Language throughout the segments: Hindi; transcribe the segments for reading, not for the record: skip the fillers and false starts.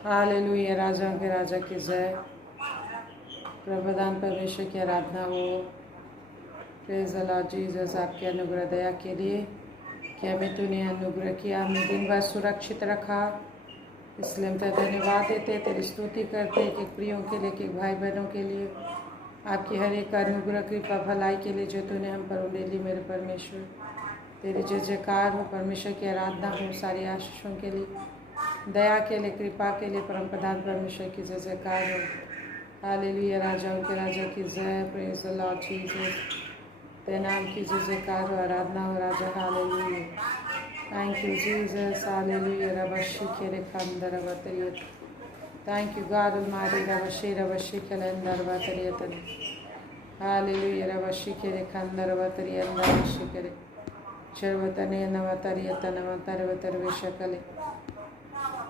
हालेलुया, राजाओं के राजा की जय। प्रभुदान परमेश्वर की आराधना हो। प्रेज द लॉर्ड जीसस, आपके अनुग्रह दया के लिए कि हमें तूने अनुग्रह किया, हमें दिन भर सुरक्षित रखा, इसलिए हम तेरा धन्यवाद देते, तेरी स्तुति करते, एक एक प्रियों के लिए, एक एक भाई बहनों के लिए, आपकी हर एक अनुग्रह कृपा भलाई के लिए जो तूने हम पर उंडेली। मेरे परमेश्वर तेरी जय जयकार हो, परमेश्वर की आराधना हो, सारी आशीषों के लिए, दया के लिए, कृपा के लिए परम प्रधान परमेश्वर की जय जयकार हो। हालेलुया, राजाओं के राजा की जय। प्रेज द लॉर्ड जीसस, तेरे नाम की जय जयकार हो, आराधना हो राजा। Hallelujah, thank you Jesus. Hallelujah, रबशी के रेखंदर वतरियत। थैंक यू गॉड अलमाइटी, रबशी के लेंदर वतरियतन। हालेलुया, रबशी के रेखंदर वतरियंदर रबशी के चरवतने नवतरियतन नवतर विशकले।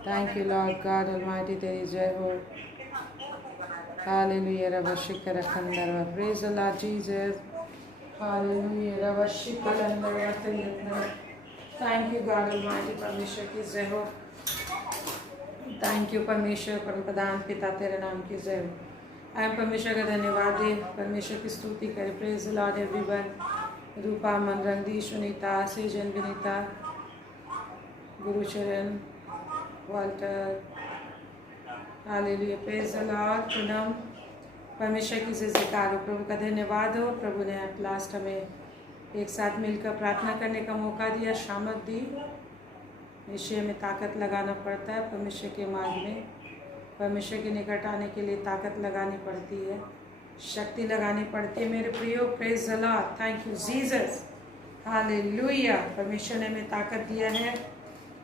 Thank you Lord God almighty, तेरी जय हो। हालेलुया, रबशी के रेखंदर। Praise the Lord Jesus. Hallelujah, रबशी के लेंदर वतरियतन। थैंक यू गॉड अलमाइटी, परमेश्वर की जय हो। थैंक यू परमेश्वर, परम प्रधान पिता, तेरे नाम की जय हो। आई परमेश्वर का धन्यवाद दे, परमेश्वर की स्तुति करे। Praise the Lord everyone. Rupa, Manrangi, Sunita, Srijan, Vinita, Gurcharan, Walter, hallelujah, praise the Lord. Poonam, परमेश्वर की जय जयकार हो, प्रभु का धन्यवाद हो। प्रभु ने एट लास्ट हमें एक साथ मिलकर प्रार्थना करने का मौका दिया, शामत दी। निश्चय में ताकत लगाना पड़ता है, परमेश्वर के मार्ग में, परमेश्वर के निकट आने के लिए ताकत लगानी पड़ती है, शक्ति लगानी पड़ती है। मेरे प्रियो, praise the Lord, thank you Jesus. Hallelujah, परमेश्वर ने हमें ताकत दिया है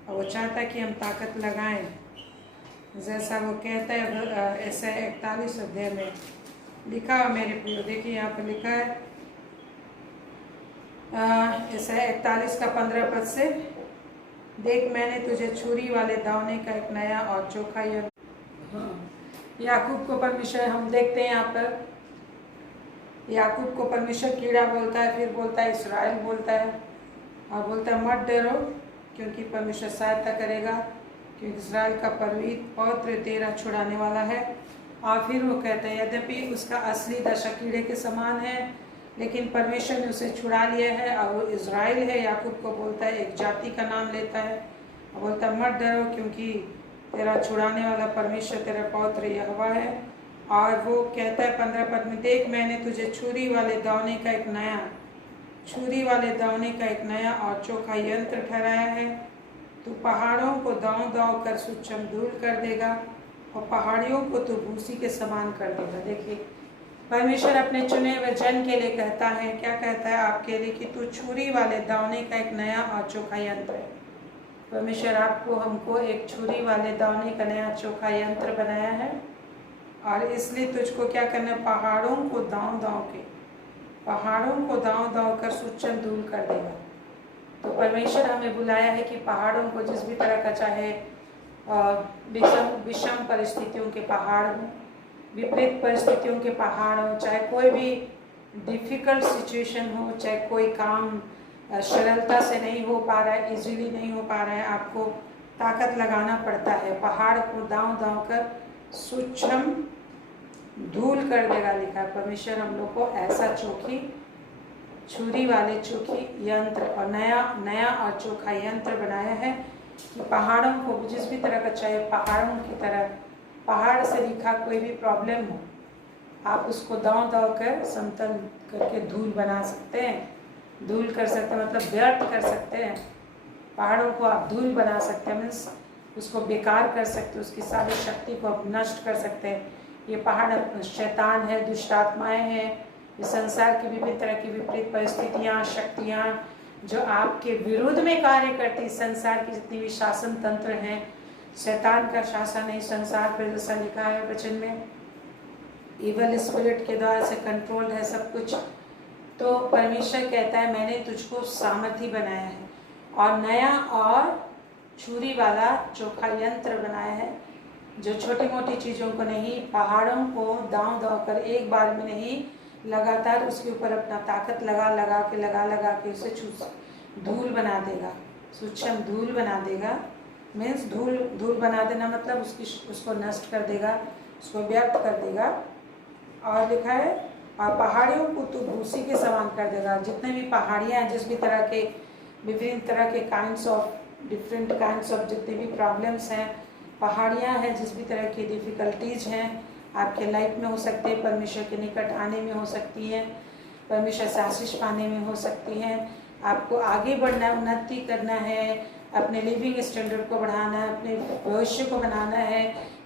और वो चाहता है कि हम ताकत लगाएं, जैसा वो कहता है। ऐसा 41 अध्याय में लिखा है मेरे प्रियो, देखिए यहाँ पर लिखा है ऐसा 41 का 15 पद से, देख मैंने तुझे छुरी वाले दावने का एक नया और चोखा याकूब को परमेश्वर, हम देखते हैं यहाँ पर याकूब को परमेश्वर कीड़ा बोलता है, फिर बोलता है इस्राएल बोलता है, और बोलता है मत डरो क्योंकि परमेश्वर सहायता करेगा, क्योंकि इस्राएल का पवित्र तेरा छुड़ाने वाला है। और फिर वो कहते हैं यद्यपि उसका असली दशा कीड़े के समान है, लेकिन परमेश्वर ने उसे छुड़ा लिया है और वो इज़राइल है। याकूब को बोलता है, एक जाति का नाम लेता है और बोलता है मत डरो क्योंकि तेरा छुड़ाने वाला परमेश्वर तेरा पवित्र यहोवा है। और वो कहता है 15 पद में, देख मैंने तुझे छुरी वाले दावने का एक नया और चोखा यंत्र ठहराया है। तू पहाड़ों को दांव दांव कर सूक्ष्म धूल कर देगा और पहाड़ियों को तू भूसी के समान कर देगा। देखिए, परमेश्वर अपने चुने हुए जन के लिए कहता है, क्या कहता है आपके लिए, कि तू छुरी वाले दावने का एक नया और चोखा यंत्र है। परमेश्वर आपको, हमको एक छुरी वाले दावने का नया चोखा यंत्र बनाया है, और इसलिए तुझको क्या करना है, पहाड़ों को दांव दांव कर सूक्ष्म धूल कर देगा। तो परमेश्वर हमें बुलाया है कि पहाड़ों को, जिस भी तरह का, चाहे विषम परिस्थितियों के पहाड़ हों, विपरीत परिस्थितियों के पहाड़ हो, चाहे कोई भी डिफ़िकल्ट सिचुएशन हो, चाहे कोई काम सरलता से नहीं हो पा रहा है, इजीली नहीं हो पा रहा है, आपको ताकत लगाना पड़ता है। पहाड़ को दांव दांव कर सूक्ष्म धूल कर देगा, लिखा है। परमेश्वर हम लोग को ऐसा छुरी वाले चोखी यंत्र और नया और चोखा यंत्र बनाया है कि पहाड़ों को, जिस भी तरह का, चाहे पहाड़ों की तरह, पहाड़ से लिखा कोई भी प्रॉब्लम हो, आप उसको दांव दांव कर समतल करके धूल बना सकते हैं। धूल कर सकते हैं मतलब व्यर्थ कर सकते हैं। पहाड़ों को आप धूल बना सकते हैं, मीन्स उसको बेकार कर सकते हैं, उसकी सारी शक्ति को आप नष्ट कर सकते हैं। ये पहाड़ शैतान है, दुष्ट आत्माएँ हैं, ये संसार की विभिन्न तरह की विपरीत परिस्थितियाँ, शक्तियाँ जो आपके विरुद्ध में कार्य करती, संसार की जितनी भी शासन तंत्र हैं, शैतान का शासन है संसार पर, जैसा लिखा है वचन में, इवल स्पिरिट के द्वारा से कंट्रोल्ड है सब कुछ। तो परमेश्वर कहता है मैंने तुझको सामर्थी बनाया है और नया और छुरी वाला चोखा यंत्र बनाया है, जो छोटी मोटी चीज़ों को नहीं, पहाड़ों को दांव दांव कर एक बार में नहीं, लगातार उसके ऊपर अपना ताकत लगा के उसे धूल बना देगा, सूक्ष्म धूल बना देगा, मीन्स धूल धूल बना देना, मतलब उसको नष्ट कर देगा, उसको व्यर्थ कर देगा। और लिखा है और पहाड़ियों को तो भूसी के समान कर देगा। जितने भी पहाड़ियाँ हैं, जिस भी तरह के विभिन्न तरह के डिफरेंट काइंड्स ऑफ जितने भी प्रॉब्लम्स हैं, पहाड़ियाँ हैं, जिस भी तरह की डिफ़िकल्टीज हैं आपके लाइफ में हो सकते हैं, परमेश्वर के निकट आने में हो सकती है, परमेश्वर से आशीष पाने में हो सकती हैं। आपको आगे बढ़ना है, उन्नति करना है, अपने लिविंग स्टैंडर्ड को बढ़ाना है, अपने भविष्य को बनाना है,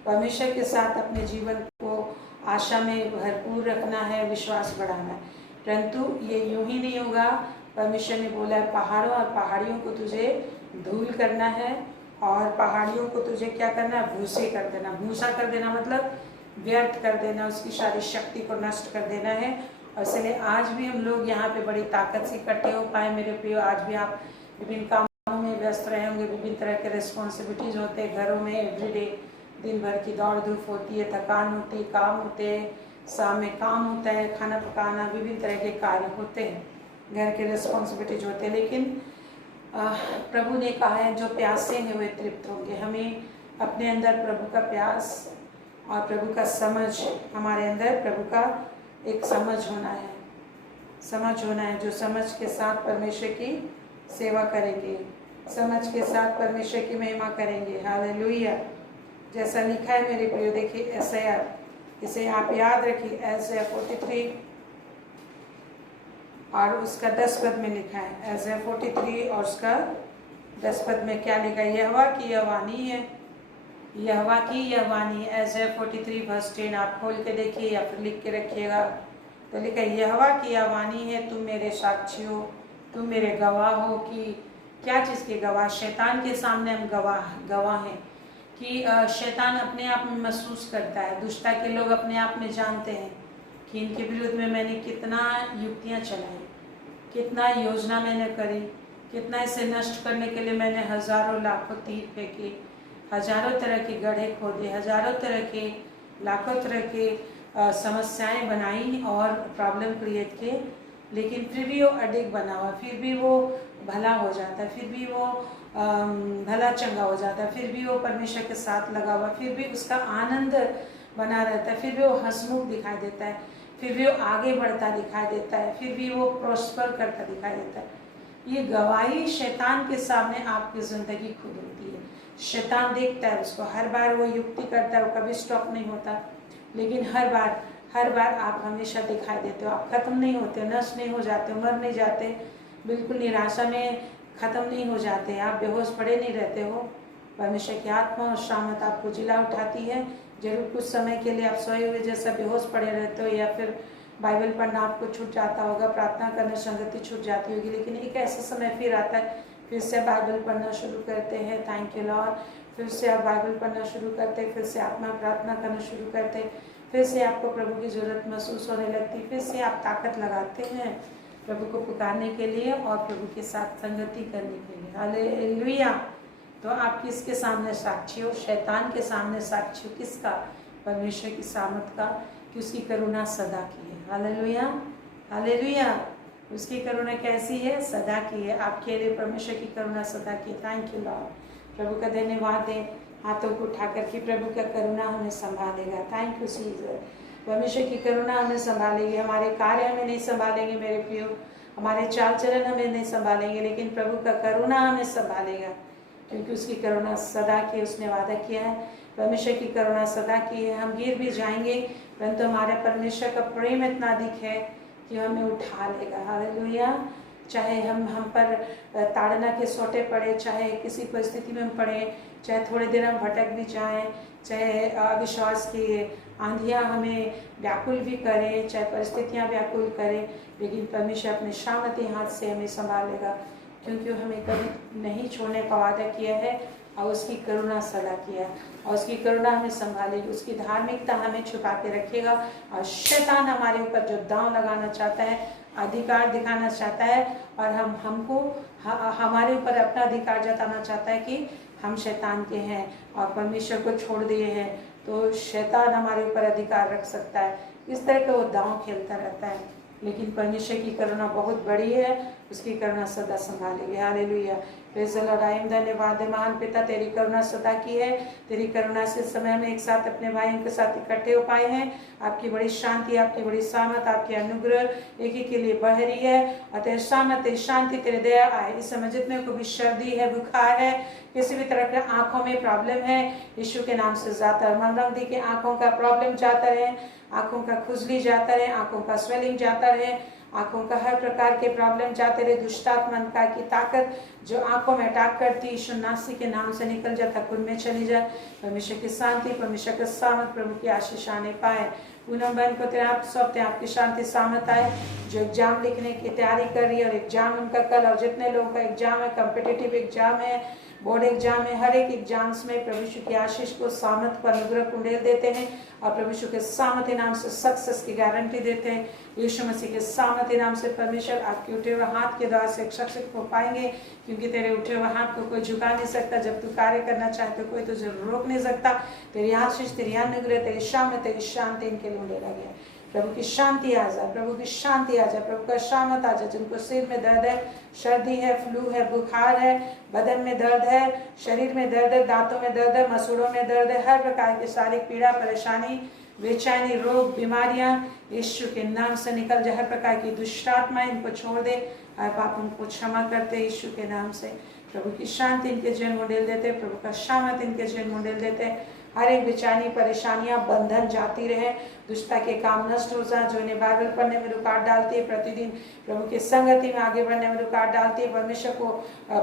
परमेश्वर के साथ अपने जीवन को आशा में भरपूर रखना है, विश्वास बढ़ाना है। परंतु ये यूं ही नहीं होगा। परमेश्वर ने बोला है पहाड़ों और पहाड़ियों को तुझे धूल करना है, और पहाड़ियों को तुझे क्या करना है, भूसे कर देना। भूसा कर देना मतलब व्यर्थ कर देना, उसकी सारी शक्ति को नष्ट कर देना है। और इसलिए आज भी हम लोग यहाँ पे बड़ी ताकत से इकट्ठे हो पाए मेरे प्रिय। आज भी आप विभिन्न कामों में व्यस्त रहे होंगे, विभिन्न तरह के रिस्पॉन्सिबिलिटीज होते हैं घरों में, एवरीडे दिन भर की दौड़ धूप होती है, थकान होती है, काम होते हैं, शाम में काम होता है, खाना पकाना, विभिन्न तरह के कार्य होते हैं, घर के रिस्पॉन्सिबिलिटीज होते हैं। लेकिन प्रभु ने कहा है जो प्यासे हैं वे तृप्त होंगे। हमें अपने अंदर प्रभु का प्यास और प्रभु का समझ, हमारे अंदर प्रभु का एक समझ होना है, जो समझ के साथ परमेश्वर की सेवा करेंगे, समझ के साथ परमेश्वर की महिमा करेंगे। हालेलुया। जैसा लिखा है मेरे प्रियो, देखिए ऐसा, इसे आप याद रखिए, ऐसा 43 और उसका 10 पद में लिखा है। ऐसा 43 और उसका 10 पद में क्या लिखा है, यहोवा की यह वाणी है, यहोवा की यह वाणी। ऐसा 43 वर्स 10 आप खोल के देखिए या फिर लिख के रखिएगा। तो लिखा है यहोवा की यह वाणी है, तुम मेरे साक्षी हो, तुम मेरे गवाह हो। कि क्या चीज़ के गवाह? शैतान के सामने हम गवाह हैं कि शैतान अपने आप में महसूस करता है, दुष्टता के लोग अपने आप में जानते हैं कि इनके विरुद्ध में मैंने कितना युक्तियाँ चलाई, कितना योजना मैंने करी, कितना इसे नष्ट करने के लिए मैंने हजारों लाखों तीर फेंके, हजारों तरह के गड्ढे खोदे, हजारों तरह के लाखों तरह के समस्याएं बनाई और प्रॉब्लम क्रिएट किए। लेकिन फिर भी वो अडिग बना हुआ, फिर भी वो भला हो जाता है, फिर भी वो भला चंगा हो जाता है, फिर भी वो परमेश्वर के साथ लगा हुआ, फिर भी उसका आनंद बना रहता है, फिर भी वो हंसमुख दिखाई देता है, फिर भी वो आगे बढ़ता दिखाई देता है, फिर भी वो प्रॉस्पर करता दिखाई देता है। ये गवाही शैतान के सामने आपकी ज़िंदगी खुद होती है। शैतान देखता है उसको, हर बार वो युक्ति करता है, वो कभी स्टॉप नहीं होता, लेकिन हर बार आप हमेशा दिखाई देते हो, आप ख़त्म नहीं होते, नष्ट नहीं हो जाते, मर नहीं जाते, बिल्कुल निराशा में ख़त्म नहीं हो जाते, आप बेहोश पड़े नहीं रहते हो। परमेश्वर की आत्मा और शामत आपको जिला उठाती है। जरूर कुछ समय के लिए आप सोए हुए जैसा बेहोश पड़े रहते हो, या फिर बाइबल पढ़ना आपको छूट जाता होगा, प्रार्थना करना संगति छूट जाती होगी, लेकिन एक ऐसा समय फिर आता है, फिर से बाइबल पढ़ना शुरू करते हैं, थैंक यू लॉर्ड, फिर से आप बाइबल पढ़ना शुरू करते हैं, फिर से आत्मा प्रार्थना करना शुरू करते हैं, फिर से आपको प्रभु की ज़रूरत महसूस होने लगती, फिर से आप ताकत लगाते हैं प्रभु को पुकारने के लिए और प्रभु के साथ संगति करने के लिए। हालेलुया। तो आप किसके सामने साक्षी हो? शैतान के सामने साक्षी हो। किसका? परमेश्वर की सामर्थ का, कि उसकी करुणा सदा की है। Hallelujah, hallelujah. उसकी करुणा कैसी है? सदा की है। आपके लिए परमेश्वर की करुणा सदा की। Thank you Lord. प्रभु का धन्यवाद दें हाथों को उठाकर कि प्रभु का करुणा हमें संभालेगा। Thank you Caesar. परमेश्वर की करुणा हमें संभालेगी। हमारे कार्य हमें नहीं संभालेंगे मेरे प्रियो, हमारे चाल चलन हमें नहीं संभालेंगे, लेकिन प्रभु का करुणा हमें संभालेगा, क्योंकि उसकी करुणा सदा की, उसने वादा किया है। परमेश्वर की करुणा सदा की है। हम गिर भी जाएंगे, परंतु हमारे परमेश्वर का प्रेम इतना अधिक है कि हमें उठा लेगा। हालेलुया। चाहे हम पर ताड़ना के सोटे पड़े, चाहे किसी परिस्थिति में हम पड़े, चाहे थोड़े देर हम भटक भी जाएं, चाहे अविश्वास की आंधियाँ हमें व्याकुल भी करें, चाहे परिस्थितियाँ व्याकुल करें, लेकिन परमेश्वर अपने शामती हाथ से हमें संभालेगा, क्योंकि हमें कभी नहीं छोड़ने का वादा किया है और उसकी करुणा सदा किया है, और उसकी करुणा हमें संभालेगी। उसकी धार्मिकता हमें छुपा के रखेगा, और शैतान हमारे ऊपर जो दांव लगाना चाहता है, अधिकार दिखाना चाहता है, और हमारे ऊपर अपना अधिकार जताना चाहता है कि हम शैतान के हैं और परमेश्वर को छोड़ दिए हैं, तो शैतान हमारे ऊपर अधिकार रख सकता है। इस तरह का वो दांव खेलता रहता है, लेकिन परमेश्वर की करुणा बहुत बड़ी है उसकी करुणा सदा संभालेगी। Hallelujah, praise the Lord. आइम धन्यवाद है महान पिता, तेरी करुणा सदा की है। तेरी करुणा से समय में एक साथ अपने भाइयों के साथ इकट्ठे हो पाए हैं। आपकी बड़ी शांति, आपकी बड़ी सामत, आपकी अनुग्रह एक ही के लिए बह रही है। और तेरी सामत, तेरी शांति, तेरी दया आए इस समय जितने को भी सर्दी है, बुखार है, किसी भी तरह के आंखों में प्रॉब्लम है, यीशु के नाम से जाता है। मनरंगदी के आंखों का प्रॉब्लम जाता रहे, आंखों का खुजली जाता रहे, आंखों का स्वेलिंग जाता रहे, आंखों का हर प्रकार के प्रॉब्लम जाते रहे। दुष्टात्मा की ताकत जो आंखों में अटैक करती, यीशु नासी के नाम से निकल जाता, खुद में चली जाए। परमेश्वर की शांति, परमेश्वर का सामत, प्रभु की आशीष आने पाए। पूनम बहन को तेरे आप सौंपते हैं, आपकी शांति सामत आए, जो एग्जाम लिखने की तैयारी कर रही है और एग्जाम उनका कल, और जितने लोगों का एग्जाम है, कॉम्पिटिटिव एग्जाम है, बोर्ड एग्जाम है, हर एक एग्जाम्स में प्रभु यीशु की आशीष को, सामत पर अनुग्रह कुंडेल देते हैं और प्रभु यीशु के सामत नाम से सक्सेस की गारंटी देते हैं। यीशु मसीह के सामत नाम से परमेश्वर आपके उठे हुए हाथ के द्वारा से शिक्षक को पाएंगे, क्योंकि तेरे उठे हुए हाथ को कोई झुका नहीं सकता। जब तू कार्य करना चाहे तो कोई तुझे रोक नहीं सकता। तेरी आशीष, तेरी अनुग्रह, तेरी शामत, तेरी शांति इनके लिए ले गया। प्रभु की शांति आ जाए, प्रभु की शांति आ जाए, प्रभु का शामत आ जाए। जिनको सिर में दर्द है, सर्दी है, फ्लू है, बुखार है, बदन में दर्द है, शरीर में दर्द है, दांतों में दर्द है, मसूड़ों में दर्द है, हर प्रकार की शारीरिक पीड़ा, परेशानी, बेचैनी, रोग, बीमारियां यीशु के नाम से निकल जाए। हर प्रकार की दुष्टात्मा इनको छोड़ दे और पाप उनको क्षमा करते यीशु के नाम से। प्रभु की शांति इनके जीवन में डेल देते, प्रभु का शामत इनके जीवन में डेल देते। हर एक बेचैनी, परेशानियां, बंधन जाती रहे, दुष्टता के काम नष्ट हो जाए, जो इन्हें बाइबल पढ़ने में रुकावट डालती है, प्रतिदिन प्रभु की संगति में आगे बढ़ने में रुकावट डालती है, परमेश्वर को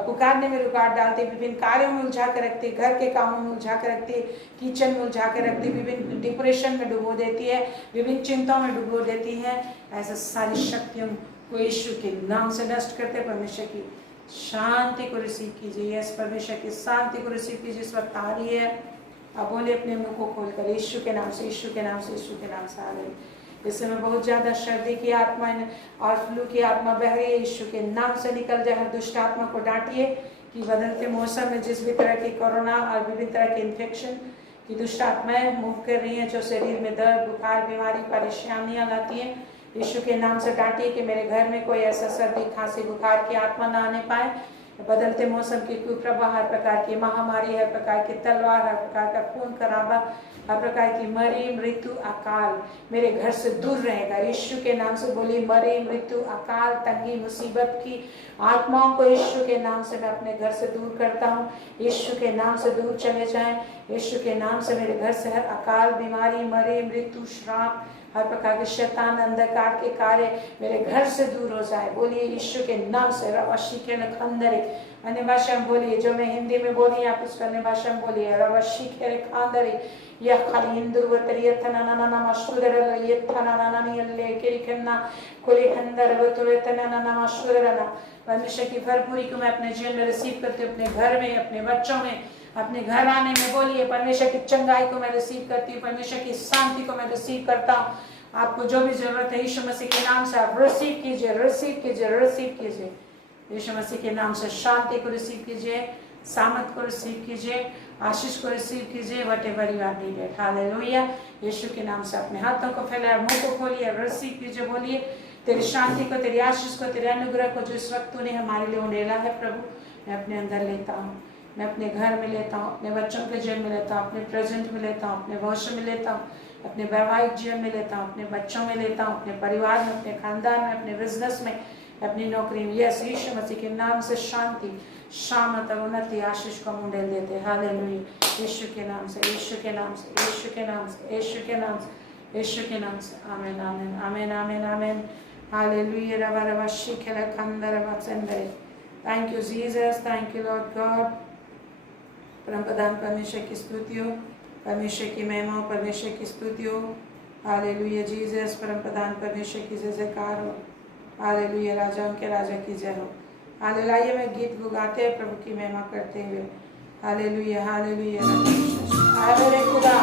पुकारने में रुकावट डालती है, विभिन्न कार्यों में उलझा कर रखती है, घर के कामों में उलझा कर रखती है, किचन में उलझा कर रखती है, विभिन्न डिप्रेशन में डुबो देती है, विभिन्न चिंताओं में डुबो देती है। ऐसे सारी शक्तियों को यीशु के नाम से नष्ट करते। परमेश्वर की शांति को रिसीव कीजिए। यस, परमेश्वर की शांति को रिसीव कीजिए। इस वक्त आ रही है, अब बोले अपने मुंह को खोलकर यीशु के नाम से, यीशु के नाम से, यीशु के नाम से आ रही। इस समय बहुत ज्यादा सर्दी की आत्मा और फ्लू की आत्मा बह रही है, यीशु के नाम से निकल जाए। हर दुष्ट आत्मा को डांटिए कि बदलते मौसम में जिस भी तरह की कोरोना और विभिन्न तरह के इन्फेक्शन की दुष्ट आत्माएं मूव कर रही हैं, जो शरीर में दर्द, बुखार, बीमारी, परेशानियां लाती हैं, यीशु के नाम से डांटिए कि मेरे घर में कोई ऐसा सर्दी, खांसी, बुखार की आत्मा ना आने पाए। बदलते मौसम की कुप्रभाव, हर प्रकार की महामारी, हर प्रकार की तलवार, हर प्रकार का खून खराबा, हर प्रकार की मरी, मृत्यु, अकाल मेरे घर से दूर रहेगा। यीशु के नाम से बोली, मरी, मृत्यु, अकाल, तंगी, मुसीबत की आत्माओं को यीशु के नाम से मैं अपने घर से दूर करता हूँ। यीशु के नाम से दूर चले जाएं। यीशु के नाम से मेरे घर से हर अकाल, बीमारी, मरी, मृत्यु, श्राप, हर प्रकार के शैतान, अंधकार के कार्य मेरे घर से दूर हो जाए। बोलिए यीशु के नाम से। रवशी के खंदरे, अन्य भाषा में बोलिए, जो मैं हिंदी में बोली आप उसका अन्य भाषा में बोलिए। रवशी के खांदरे, यह खाली हिंदू वतरिय तना ना ना मशुदर ये तना ना ना नहीं ले के करना कोले खंदर वतरे तना ना ना मशुदर ना। परमेश्वर की भरपूरी को मैं अपने जीवन में रिसीव करते हूँ, अपने घर में, अपने बच्चों में, अपने घर आने में। बोलिए, परमेश्वर की चंगाई को मैं रिसीव करती हूँ, परमेश्वर की शांति को मैं रिसीव करता हूँ। आपको जो भी जरूरत है यीशु मसीह के नाम से आप रिसीव कीजिए, रिसीव कीजिए, रिसीव कीजिए। यीशु मसीह के नाम से शांति को रिसीव कीजिए, सामर्थ को रिसीव कीजिए, आशीष को रिसीव कीजिए। Whatever you are needed. Hallelujah. यीशु के नाम से अपने हाथों को फैलाए, मुंह को खोलिए, रिसीव कीजिए। बोलिए, तेरी शांति को, तेरी आशीष को, तेरे अनुग्रह को जो इस वक्त तूने हमारे लिए उंडेला है प्रभु, मैं अपने अंदर लेता हूँ। मैं अपने घर में लेता हूँ, अपने बच्चों के जीवन में लेता हूँ, अपने प्रेजेंट में लेता हूँ, अपने भविष्य में लेता हूँ, अपने वैवाहिक जीवन में लेता हूँ, अपने बच्चों में लेता हूँ, अपने परिवार में, अपने खानदान में, अपने बिजनेस में, अपनी नौकरी में। यस, यीशु मसीह के नाम से शांति, शामत, उन्नति, आशीष को मुंडेल देते हैं। हालेलुया। यीशु के नाम से, यीशु के नाम से, यीशु के नाम से, यीशु के नाम से, यीशु के नाम से। आमीन, आमीन, आमीन, आमीन, आमीन। हालेलुया। रबा रबा शिखला खंदर रबा चंदरे। Thank you Jesus, thank you Lord God. परम प्रधान परमेश्वर की स्तुति हो, परमेश्वर की महिमा हो, परमेश्वर की स्तुति हो। Hallelujah Jesus. परम प्रधान परमेश्वर की जय जयकार हो। हालेलुया। राजाओं के राजा की जय हो। हालेलुया। में गीत गाते हैं प्रभु की महिमा करते हुए। Hallelujah, hallelujah. हाय मेरे खुदा।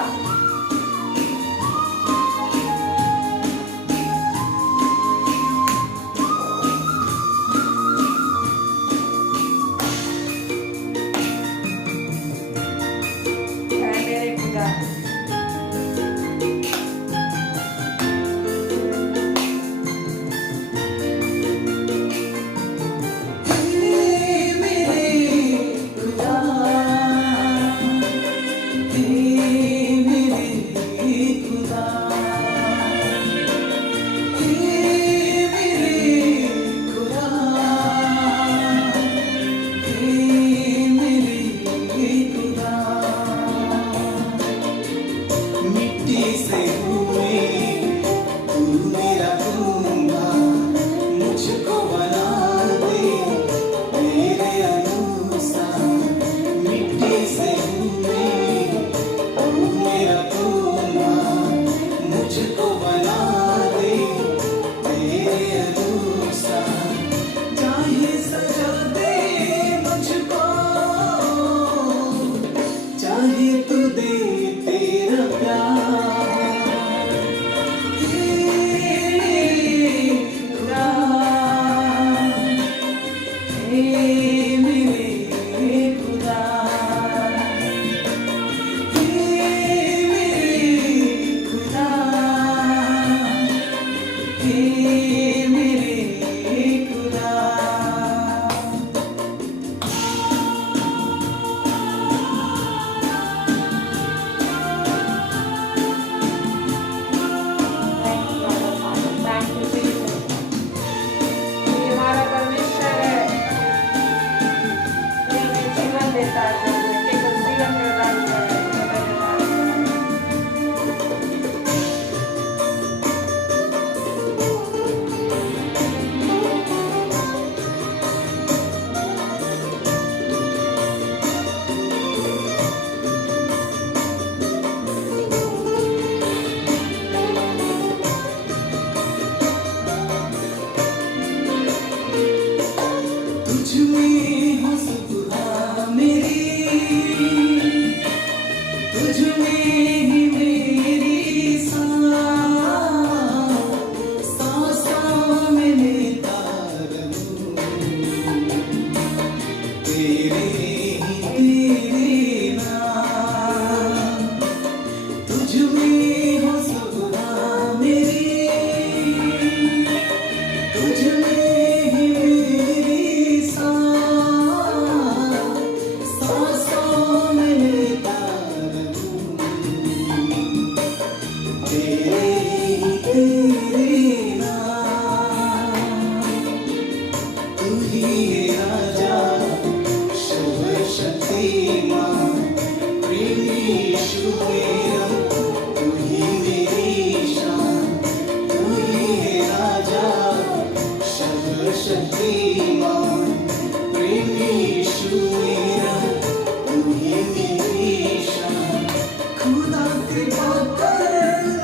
कृपा कर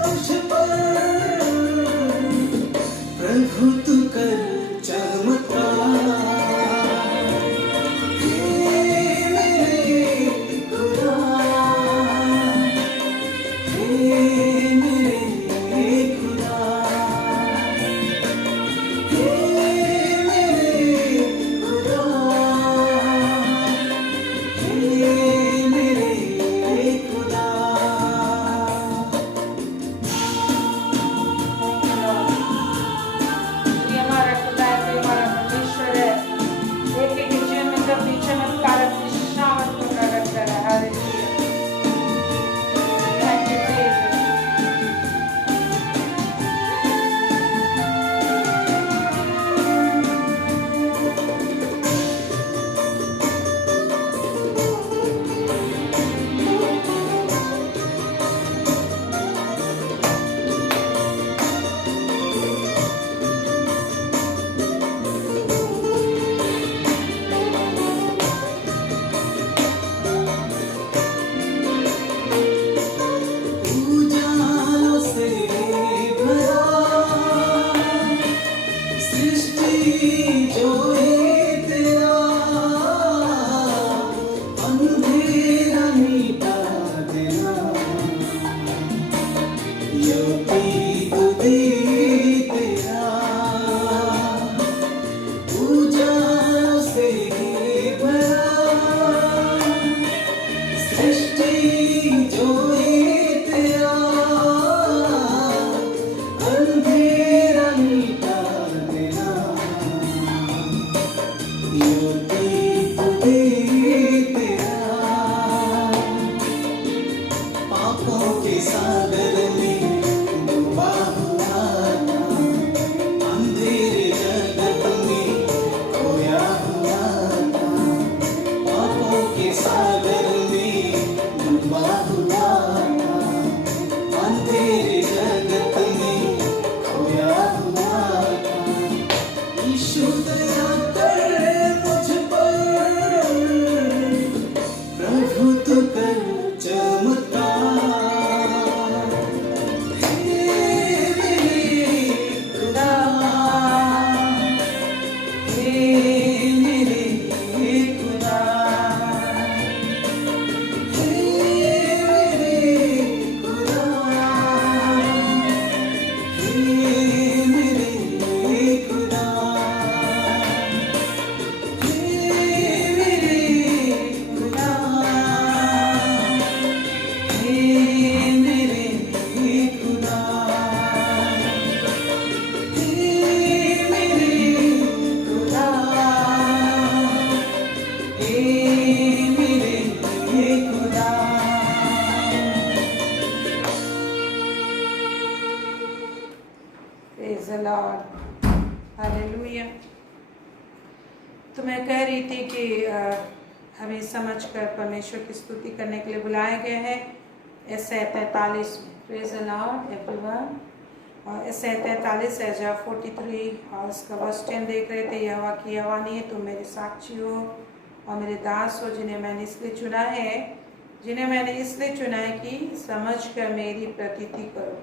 मुझ पर, प्रभु तू कर चमत्कार। हे मेरे खुदा, हे मेरे खुदा, हे मेरे खुदा, हे मेरे खुदा। ये हमारा खुदा है, ये हमारा परमेश्वर है। एक एक जीवन में तो अपनी चमत्कार अपनी शामत को प्रकट कर रहा है। हालेलुया। Thank you, Jesus. उजालों से भरा सृष्टि जो है तेरा, अंधेरा मिटा देना, ज्योति बुद्धि तेरा। उजालों से भरा सृष्टि जो है तेरा, अंधेरा मिटा देना, ज्योति बुद्धि तेरा। पापों के सागर में डूबा हुआ था, अंधेरे जगत में खोया हुआ था। पापों के सागर में डूबा हुआ था, अंधेरे जगत में खोया हुआ था। यीशु दया कर मुझ पर, प्रभु तू कर चमत्कार। हे मेरे खुदा, हे मेरे खुदा, हे मेरे खुदा, हे मेरे खुदा, हे मेरे खुदा, हे मेरे खुदा, हे मेरे खुदा, हे मेरे खुदा। Praise the Lord. Hallelujah. तो मैं कह रही थी कि हमें समझकर परमेश्वर की स्तुति करने के लिए बुलाया गया है। ऐसा 43 में Praise the Lord everyone. और ऐसा 43 ऐसा 43 और उसका वर्स 10 देख रहे थे। यहोवा की आवाज़ है, तुम मेरे साक्षी हो और मेरे दास हो, जिन्हें मैंने इसलिए चुना है कि समझ कर मेरी प्रतीति करो।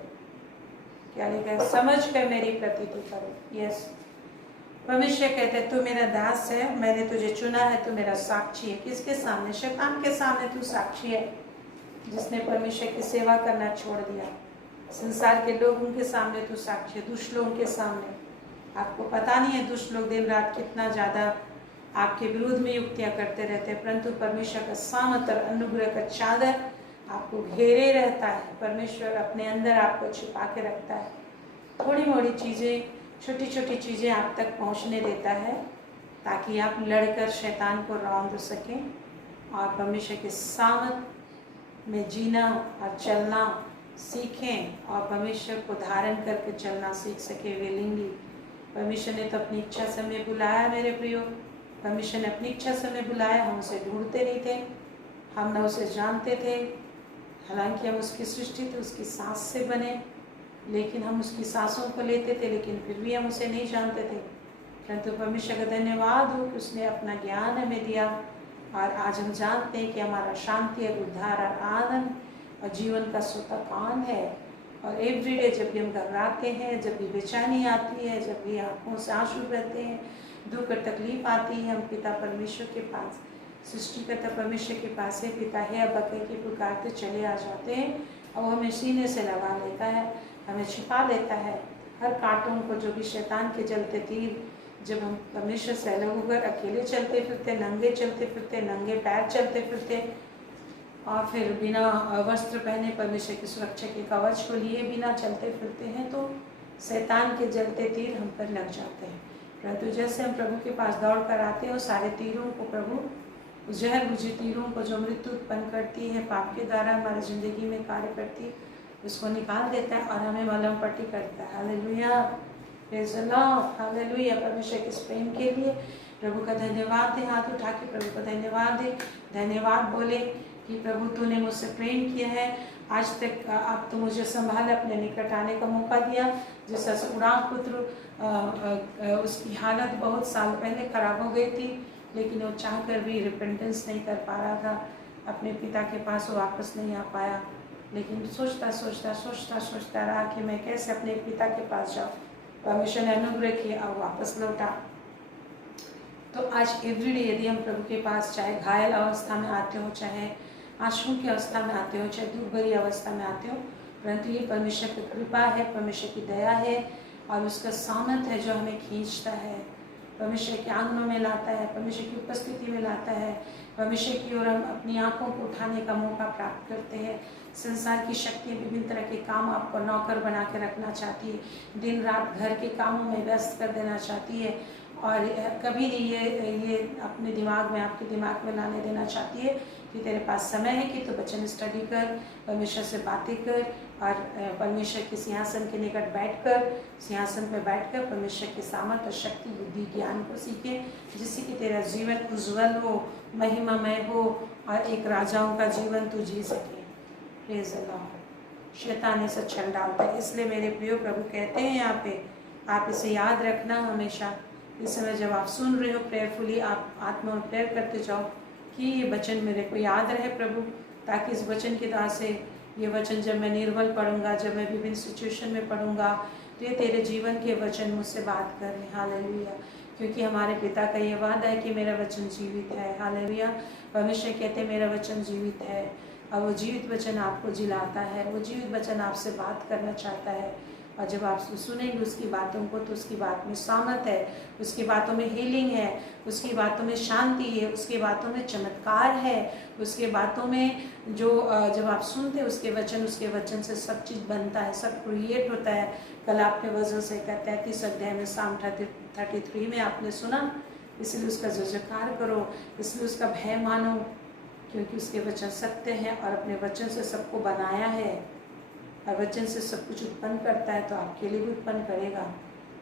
क्या लिखा है? समझ कर मेरी प्रतीति करो। यस, परमेश्वर कहते हैं तू मेरा दास है, मैंने तुझे चुना है, तू मेरा साक्षी है। किसके सामने? शैतान के सामने तू साक्षी है, जिसने परमेश्वर की सेवा करना छोड़ दिया। संसार के लोगों के सामने तू साक्षी है, दुष्ट लोगों के सामने। आपको पता नहीं है दुष्ट लोग दिन रात कितना ज़्यादा आपके विरुद्ध में युक्तियाँ करते रहते हैं, परंतु परमेश्वर का सामर्थ और अनुग्रह का चादर आपको घेरे रहता है। परमेश्वर अपने अंदर आपको छिपा के रखता है। थोड़ी मोड़ी चीज़ें, छोटी छोटी चीज़ें आप तक पहुंचने देता है, ताकि आप लड़कर शैतान को रौंद सकें और परमेश्वर के सामर्थ में जीना और चलना सीखें और परमेश्वर को धारण करके चलना सीख सके विलिंगली। परमेश्वर ने तो अपनी इच्छा से हमें बुलाया मेरे प्रियो, परमेश्वर ने अपनी इच्छा से हमें बुलाया। हम उसे ढूंढते नहीं थे, हम न उसे जानते थे, हालांकि हम उसकी सृष्टि थे, उसकी सांस से बने, लेकिन हम उसकी सांसों को लेते थे, लेकिन फिर भी हम उसे नहीं जानते थे। परंतु परमेश्वर का धन्यवाद हो कि उसने अपना ज्ञान हमें दिया और आज हम जानते हैं कि हमारा शांति और उद्धार और आनंद और जीवन का स्वतः कान है। और एवरीडे जब भी हम घबराते हैं, जब भी बेचैनी आती है, जब भी आँखों से आंसू बहते हैं, दुख और तकलीफ आती है, हम पिता परमेश्वर के पास, सृष्टिकर्ता परमेश्वर के पास है पिता है अब्बा कह के पुकारते चले आ जाते हैं। और वो हमें सीने से लगा लेता है, हमें छिपा लेता है हर कांटों को, जो भी शैतान के जलते तीर। जब हम परमेश्वर से अलग होकर अकेले चलते फिरते, नंगे चलते फिरते, नंगे पैर चलते फिरते, और फिर बिना वस्त्र पहने परमेश्वर की सुरक्षा के कवच को लिए बिना चलते फिरते हैं, तो शैतान के जलते तीर हम पर लग जाते हैं। परंतु जैसे हम प्रभु के पास दौड़ कर आते हैं, उस सारे तीरों को प्रभु, उस जहर बुझी तीरों को जो मृत्यु उत्पन्न करती है, पाप के द्वारा हमारी ज़िंदगी में कार्य करती, उसको निकाल देता है और हमें मलम पट्टी करता है। Hallelujah, praise the Lord, hallelujah. परमेश्वर के इस प्रेम के लिए प्रभु का धन्यवाद दे, हाथ उठा के प्रभु का धन्यवाद दे, धन्यवाद बोले कि प्रभु तूने मुझसे प्रेम किया है, आज तक अब तो मुझे संभाल अपने निकट आने का मौका दिया। जिस उड़ान पुत्र उसकी हालत बहुत साल पहले खराब हो गई थी, लेकिन वो चाह कर भी रिपेंटेंस नहीं कर पा रहा था, अपने पिता के पास वो वापस नहीं आ पाया। लेकिन सोचता सोचता सोचता सोचता रहा कि मैं कैसे अपने पिता के पास जाऊँ। परमेश्वर ने अनुग्रह किया और वापस लौटा। तो आज एवरीडे यदि हम प्रभु के पास चाहे घायल अवस्था में आते हो, चाहे आंसू की अवस्था में आते हो, चाहे दुख भरी अवस्था में आते हो, परंतु ये परमेश्वर की कृपा है, परमेश्वर की दया है और उसका सामर्थ है जो हमें खींचता है, परमेश्वर के आंगनों में लाता है, परमेश्वर की उपस्थिति में लाता है, परमेश्वर की ओर हम अपनी आंखों को उठाने का मौका प्राप्त करते हैं। संसार की शक्ति विभिन्न तरह के काम आपको नौकर बना के रखना चाहती है, दिन रात घर के कामों में व्यस्त कर देना चाहती है, और कभी नहीं ये अपने दिमाग में, आपके दिमाग में लाने देना चाहती है कि तेरे पास समय है कि तो वचन स्टडी कर, परमेश्वर से बातें कर और परमेश्वर के सिंहासन के निकट बैठकर, सिंहासन पर बैठकर परमेश्वर के सामर्थ और शक्ति, बुद्धि, ज्ञान को सीखे, जिससे कि तेरा जीवन उज्जवल हो, महिमामय हो और एक राजाओं का जीवन तू जी सके। Praise the Lord. शैतान ऐसा छल डालता है, इसलिए मेरे प्रिय प्रभु कहते हैं यहाँ पे, आप इसे याद रखना हमेशा। इस समय जब आप सुन रहे हो प्रेयरफुली, आप आत्मा में प्रेयर करते जाओ कि ये वचन मेरे को याद रहे प्रभु, ताकि इस वचन की तरह से ये वचन जब मैं निर्बल पढ़ूंगा, जब मैं विभिन्न सिचुएशन में पढ़ूंगा, तो ये तेरे जीवन के वचन मुझसे बात कर रहे हैं। हालेलुया, क्योंकि हमारे पिता का ये वादा है कि मेरा वचन जीवित है। हालेलुया, परमेश्वर कहते हैं मेरा वचन जीवित है, और वो जीवित वचन आपको जिलाता है, वो जीवित वचन आपसे बात करना चाहता है। और जब आप सुनेंगे उसकी बातों को, तो उसकी बात में सामर्थ है, उसकी बातों में हीलिंग है, उसकी बातों में शांति है, उसकी बातों में चमत्कार है, उसके बातों में जो जब आप सुनते हैं उसके वचन से सब चीज़ बनता है, सब क्रिएट होता है। कल आपने वजह से 33 अध्याय में साम 33 में आपने सुना, इसलिए उसका जयकार करो, इसलिए उसका भय मानो, क्योंकि उसके वचन सत्य हैं और अपने वचन से सबको बनाया है, और वचन से सब कुछ उत्पन्न करता है, तो आपके लिए भी उत्पन्न करेगा।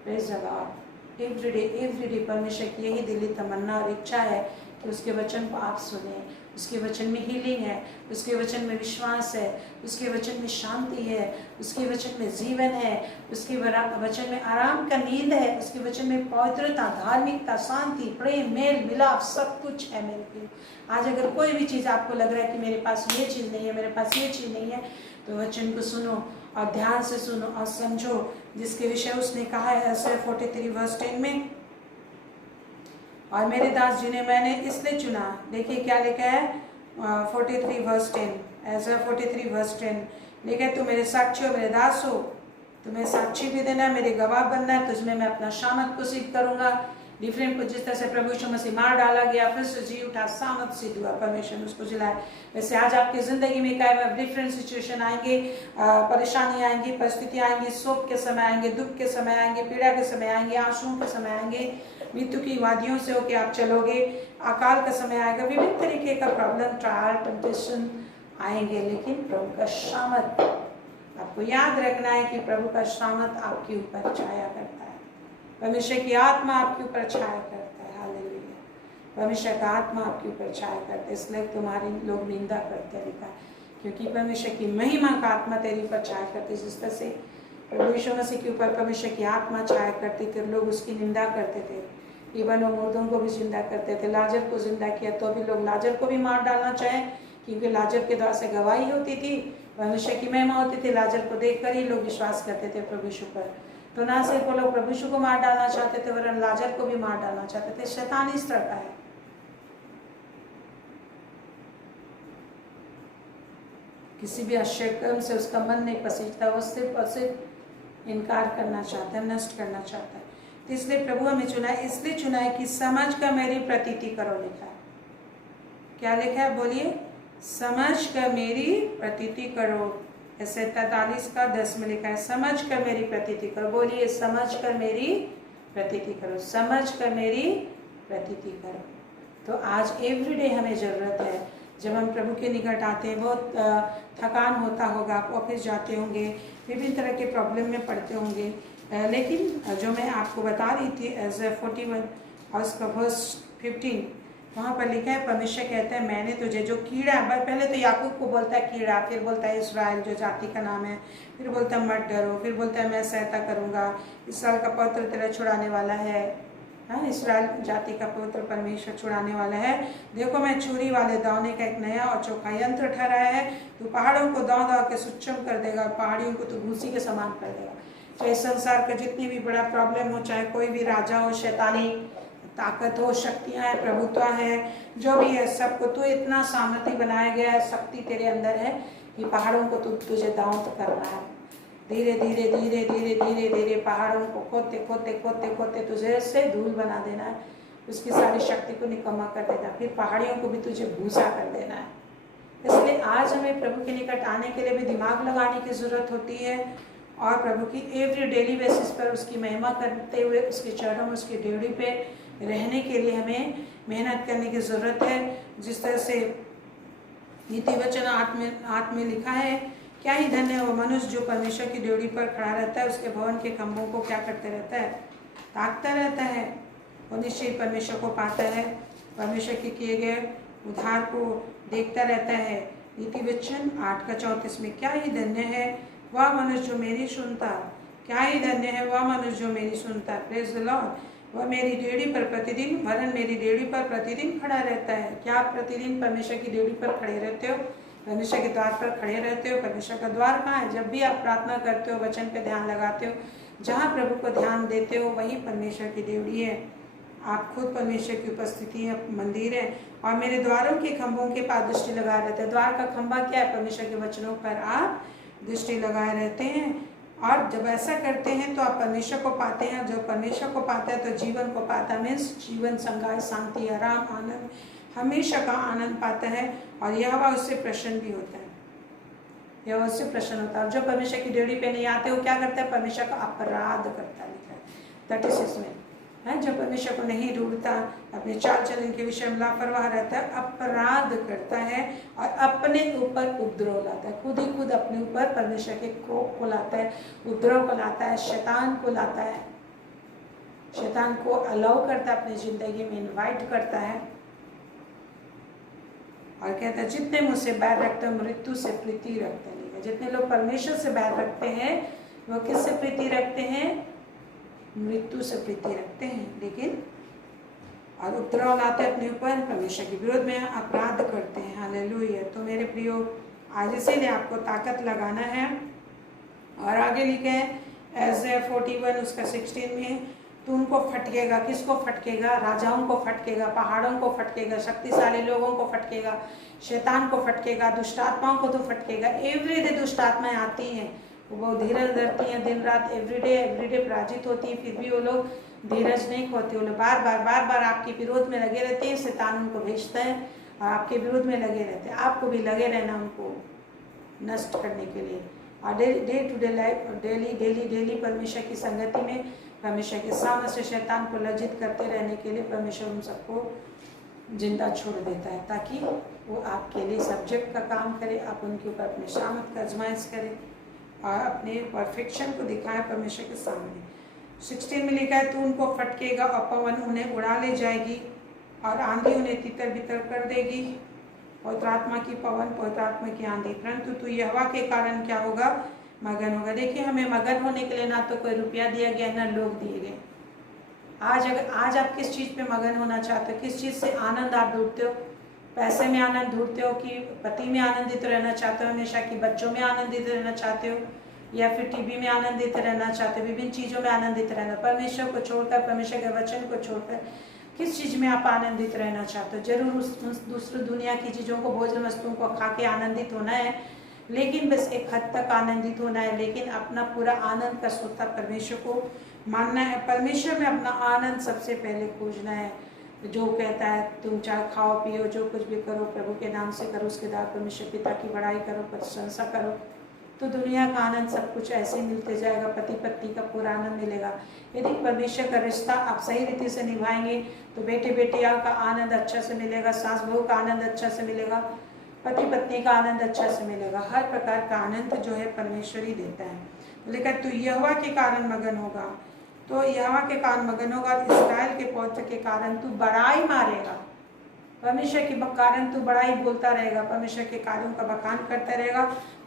Praise the Lord. एवरीडे परमेश्वर की यही दिली तमन्ना और इच्छा है कि उसके वचन को आप सुने। उसके वचन में हीलिंग है, उसके वचन में विश्वास है, उसके वचन में शांति है, उसके वचन में जीवन है, उसके वचन में आराम का नींद है, उसके वचन में पवित्रता, धार्मिकता, शांति, प्रेम, मेल मिलाप सब कुछ है मेरे प्रिय। आज अगर कोई भी चीज़ आपको लग रहा है कि मेरे पास ये चीज़ नहीं है, मेरे पास ये चीज़ नहीं है, तो वचन को सुनो और ध्यान से सुनो और समझो, जिसके विषय उसने कहा है ऐसे 43 वर्स 10 में, और मेरे दास जिन्हें मैंने इसलिए चुना। देखिए क्या लिखा है 43 वर्स 10, ऐसा 43 वर्स 10 लिखा है, तू मेरे साक्षी हो, मेरे दास हो, तुम्हें साक्षी भी देना है, मेरे गवाह बनना है, तुझमें मैं अपना शामत को सिद्ध करूंगा। डिफरेंट को जिस तरह से प्रभु यीशु मसीह मार डाला गया, फिर से जी उठा, सामत सिद्ध हुआ, परमेश्वर ने उसको जिलाया। वैसे आज आपकी ज़िंदगी में क्या है, डिफरेंट सिचुएशन आएंगे, परेशानी आएंगी, परिस्थिति आएंगी, शोक के समय आएंगे, दुख के समय आएंगे, पीड़ा के समय आएंगे, आंसुओं के समय आएंगे, मृत्यु की वादियों से होकर आप चलोगे, अकाल का समय आएगा, विभिन्न तरीके का प्रॉब्लम, ट्रायल, टेम्पटेशन आएंगे, लेकिन प्रभु का शामत, आपको याद रखना है कि प्रभु का शामत आपके ऊपर छाया करता है, परमेश्वर की आत्मा आपके ऊपर छाया करता है। हालेलुया, परमेश्वर का आत्मा आपके ऊपर छाया करता है, इसलिए तुम्हारी लोग निंदा करते हैं, लिखा है, क्योंकि परमेश्वर की महिमा का आत्मा तेरे ऊपर छाया करते है। जिस तरह से प्रभु यीशु मसीह के ऊपर परमेश्वर की आत्मा छाया करती थी, लोग उसकी निंदा करते थे, इवन वो मुर्दों को भी जिंदा करते थे। लाजर को जिंदा किया तो भी लोग लाजर को भी मार डालना चाहें, क्योंकि लाजर के द्वारा से गवाही होती थी परमेश्वर की महिमा होती थी, लाजर को देखकर ही लोग विश्वास करते थे प्रभु यीशु पर। तो ना सिर्फ वो लोग प्रभु यीशु को मार डालना चाहते थे, वरन लाजर को भी मार डालना चाहते थे। शैतान इस तरह का है। किसी भी आश्चर्य से उसका मन नहीं पसीजता, वो सिर्फ और सिर्फ इनकार करना चाहता है, नष्ट करना चाहता है। तो इसलिए प्रभु हमें चुना है, इसलिए चुना है कि समझ कर मेरी प्रतीति करो, लिखा है। क्या लिखा है बोलिए? समझ कर मेरी प्रतीति करो। ऐसे 43 का 10 में लिखा है, समझ कर मेरी प्रतीति करो। बोलिए, समझ कर मेरी प्रतीति करो, समझ कर मेरी प्रतीति करो। तो आज एवरीडे हमें ज़रूरत है, जब हम प्रभु के निकट आते हैं, बहुत थकान होता होगा, आप ऑफिस जाते होंगे, विभिन्न तरह के प्रॉब्लम में पड़ते होंगे, लेकिन जो मैं आपको बता रही थी Isaiah 41 और उसका वर्स 15, वहाँ पर लिखा है, परमेश्वर कहता है मैंने तुझे जो कीड़ा, पहले तो याकूब को बोलता है कीड़ा, फिर बोलता है इस्राएल जो जाति का नाम है, फिर बोलता है मत डरो, फिर बोलता है मैं सहायता करूँगा, इस्राएल का पवित्र तेरा छुड़ाने वाला है। हाँ, इस्राएल जाति का पवित्र परमेश्वर छुड़ाने वाला है। देखो मैं चोरी वाले दावने का एक नया और चौखा यंत्र ठहराया है, तू पहाड़ों को दाव दाव के सुक्षम कर देगा, पहाड़ियों को तो भूसी के समान कर देगा। चाहे संसार का जितनी भी बड़ा प्रॉब्लम हो, चाहे कोई भी राजा हो, शैतानी ताकत हो, शक्तियाँ हैं, प्रभुत्व है, जो भी है, सबको तू इतना सामर्थ्य बनाया गया है, शक्ति तेरे अंदर है कि पहाड़ों को तुझे दांव करना है। धीरे धीरे धीरे धीरे धीरे धीरे पहाड़ों को खोदते खोदते खोदते खोदते तुझे से धूल बना देना है, उसकी सारी शक्ति को निकम्मा कर देना, फिर पहाड़ियों को भी तुझे भूसा कर देना है। इसलिए आज हमें प्रभु के निकट आने के लिए भी दिमाग लगाने की ज़रूरत होती है, और प्रभु की एवरी डेली बेसिस पर उसकी महिमा करते हुए उसके चरणों में, उसकी ड्यूटी पे रहने के लिए हमें मेहनत करने की ज़रूरत है। जिस तरह से नीति वचन आत्म में लिखा है, क्या ही धन्य है वो मनुष्य जो परमेश्वर की ड्यूटी पर खड़ा रहता है, उसके भवन के खंभों को क्या करते रहता है? ताकता रहता है। वो निश्चय परमेश्वर को पाता है, परमेश्वर के किए गए उद्धार को देखता रहता है। नीति वचन 8 का 34 में, क्या ही धन्य है वह मनुष्य जो मेरी सुनता, क्या ही धन्य है वह मनुष्य जो मेरी सुनता। Praise the Lord. वह मेरी डेड़ी पर प्रतिदिन, वरन मेरी डेड़ी पर प्रतिदिन खड़ा रहता है। क्या आप प्रतिदिन परमेश्वर की डेड़ी पर खड़े रहते हो? परमेश्वर के द्वार पर खड़े रहते हो? परमेश्वर का द्वार कहाँ है? जब भी आप प्रार्थना करते हो, वचन पे ध्यान लगाते हो, जहाँ प्रभु को ध्यान देते हो, वही परमेश्वर की डेड़ी है। आप खुद परमेश्वर की उपस्थिति है, मंदिर है। और मेरे द्वारों के खंभों के पास दृष्टि लगाए रहते हैं। द्वार का खंभा क्या है? परमेश्वर के वचनों पर आप दृष्टि लगाए रहते हैं। और जब ऐसा करते हैं तो आप परमेश्वर को पाते हैं। जो परमेश्वर को पाता है तो जीवन को पाता है, मीन्स जीवन, संगाई, शांति, आराम, आनंद, हमेशा का आनंद पाता है। और यहोवा उससे प्रसन्न भी होता है, यहोवा उससे प्रसन्न होता है। जो परमेश्वर की डेड़ी पे नहीं आते, वो क्या करता है? परमेश्वर का अपराध करता है, लिखा है 36 में है। जो परमेश्वर को नहीं ढूंढता, अपने चाल चलन के विषय में लापरवाह रहता है, अपराध करता है और अपने ऊपर उपद्रव लाता है। खुद ही खुद अपने ऊपर परमेश्वर के क्रोध को लाता है, उपद्रव को लाता है, शैतान को लाता है, शैतान को अलाउ करता है, अपनी जिंदगी में इनवाइट करता है। और कहता है जितने मुझसे बैर रखते हैं मृत्यु से प्रीति रखते हैं। जितने लोग परमेश्वर से बैर रखते हैं वो किससे प्रीति रखते हैं? मृत्यु से प्रीति रखते हैं। लेकिन और उपद्रव लाते हैं अपने ऊपर, परमेश्वर के विरोध में अपराध करते हैं। हालेलुया। तो मेरे प्रियो, आज इसीलिए आपको ताकत लगाना है। और आगे लिखे हैं Isaiah 41 उसका 16 में, तो उनको फटकेगा। किसको फटकेगा? राजाओं को फटकेगा, पहाड़ों को फटकेगा, शक्तिशाली लोगों को फटकेगा, शैतान को फटकेगा, दुष्ट आत्माओं को तो फटकेगा। एवरीडे दुष्ट आत्माएं आती हैं, वो बहुत धीरज धरती हैं, दिन रात एवरीडे पराजित होती है, फिर भी वो लोग धीरज नहीं खोते। वो लोग बार बार आपके विरोध में लगे रहते हैं। शैतान उनको भेजता है और आपके विरोध में लगे रहते हैं। आपको भी लगे रहना उनको नष्ट करने के लिए। और day to day life, daily परमेश्वर की संगति में, परमेश्वर के सामने से शैतान को लज्जित करते रहने के लिए परमेश्वर उन सबको जिंदा छोड़ देता है, ताकि वो आपके लिए सब्जेक्ट का काम करे, आप उनके ऊपर अपने शामत का आजमाइश करें और अपने परफेक्शन को दिखाए परमेश्वर के सामने। 16 में लिखा है, तू उनको फटकेगा और पवन उन्हें उड़ा ले जाएगी और आंधी उन्हें तितर बितर कर देगी। पवित्र आत्मा की पवन, पवित्र आत्मा की आंधी। परंतु तू यहोवा के कारण क्या होगा? मगन होगा। देखिए, हमें मगन होने के लिए ना तो कोई रुपया दिया गया, ना लोग दिए गए। आज आप किस चीज़ पे मगन होना चाहते हो? किस चीज़ से आनंद आप ढूंढते हो? पैसे में आनंद ढूंढते हो कि पति में आनंदित रहना चाहते हो हमेशा, कि बच्चों में आनंदित रहना चाहते हो, या फिर टीवी में आनंदित रहना चाहते हो, विभिन्न चीज़ों में आनंदित रहना, परमेश्वर को छोड़कर, परमेश्वर के वचन को छोड़कर किस चीज़ में आप आनंदित रहना चाहते हो। जरूर उस दूसरी दुनिया की चीज़ों को, भोजन वस्तुओं को खा के आनंदित होना है, लेकिन बस एक हद तक आनंदित होना है, लेकिन अपना पूरा आनंद का श्रोता परमेश्वर को मानना है। परमेश्वर में अपना आनंद सबसे पहले खोजना है। जो कहता है तुम चाहे खाओ पियो, जो कुछ भी करो प्रभु के नाम से करो, उसके बाद परमेश्वर पिता की बड़ाई करो, प्रशंसा करो, तो दुनिया का आनंद सब कुछ ऐसे ही मिलते जाएगा। पति पत्नी का पूरा आनंद मिलेगा। यदि परमेश्वर का रिश्ता आप सही रीति से निभाएंगे तो बेटे बेटियां का आनंद अच्छा से मिलेगा, सास बहू का आनंद अच्छा से मिलेगा, पति पत्नी का आनंद अच्छा से मिलेगा। हर प्रकार का आनंद जो है परमेश्वर ही देता है। लेकिन तू यहोवा के कारण मगन होगा, तो यहोवा के कारण मगन होगा, इस्राएल के पौत्र के कारण तू बड़ाई मारेगा। परमेश्वर के कारण तू बड़ाई बोलता रहेगा, परमेश्वर के कार्यों का बखान करता रहेगा,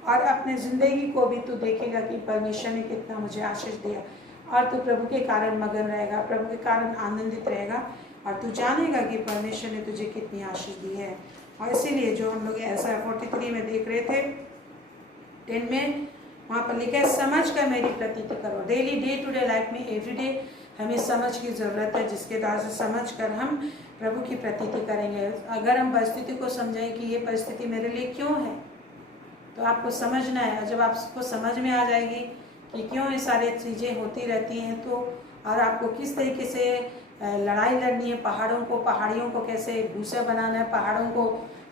और अपने ज़िंदगी को भी तू देखेगा कि परमेश्वर ने कितना मुझे आशीष दिया, और तू प्रभु के कारण मगन रहेगा, प्रभु के कारण आनंदित रहेगा, और तू जानेगा कि परमेश्वर ने तुझे कितनी आशीष दी है। और इसीलिए जो हम लोग ऐसा 43 में देख रहे थे 10 में, वहाँ पर लिखा है समझ कर मेरी प्रतीति करो। Daily day to day life में एवरीडे हमें समझ की ज़रूरत है, जिसके द्वारा से समझ कर हम प्रभु की प्रतीति करेंगे। अगर हम परिस्थिति को समझें कि ये परिस्थिति मेरे लिए क्यों है, तो आपको समझना है। और जब आपको समझ में आ जाएगी कि क्यों ये सारी चीज़ें होती रहती हैं, तो और आपको किस तरीके से लड़ाई लड़नी है, पहाड़ियों को कैसे भूसा बनाना है, पहाड़ों को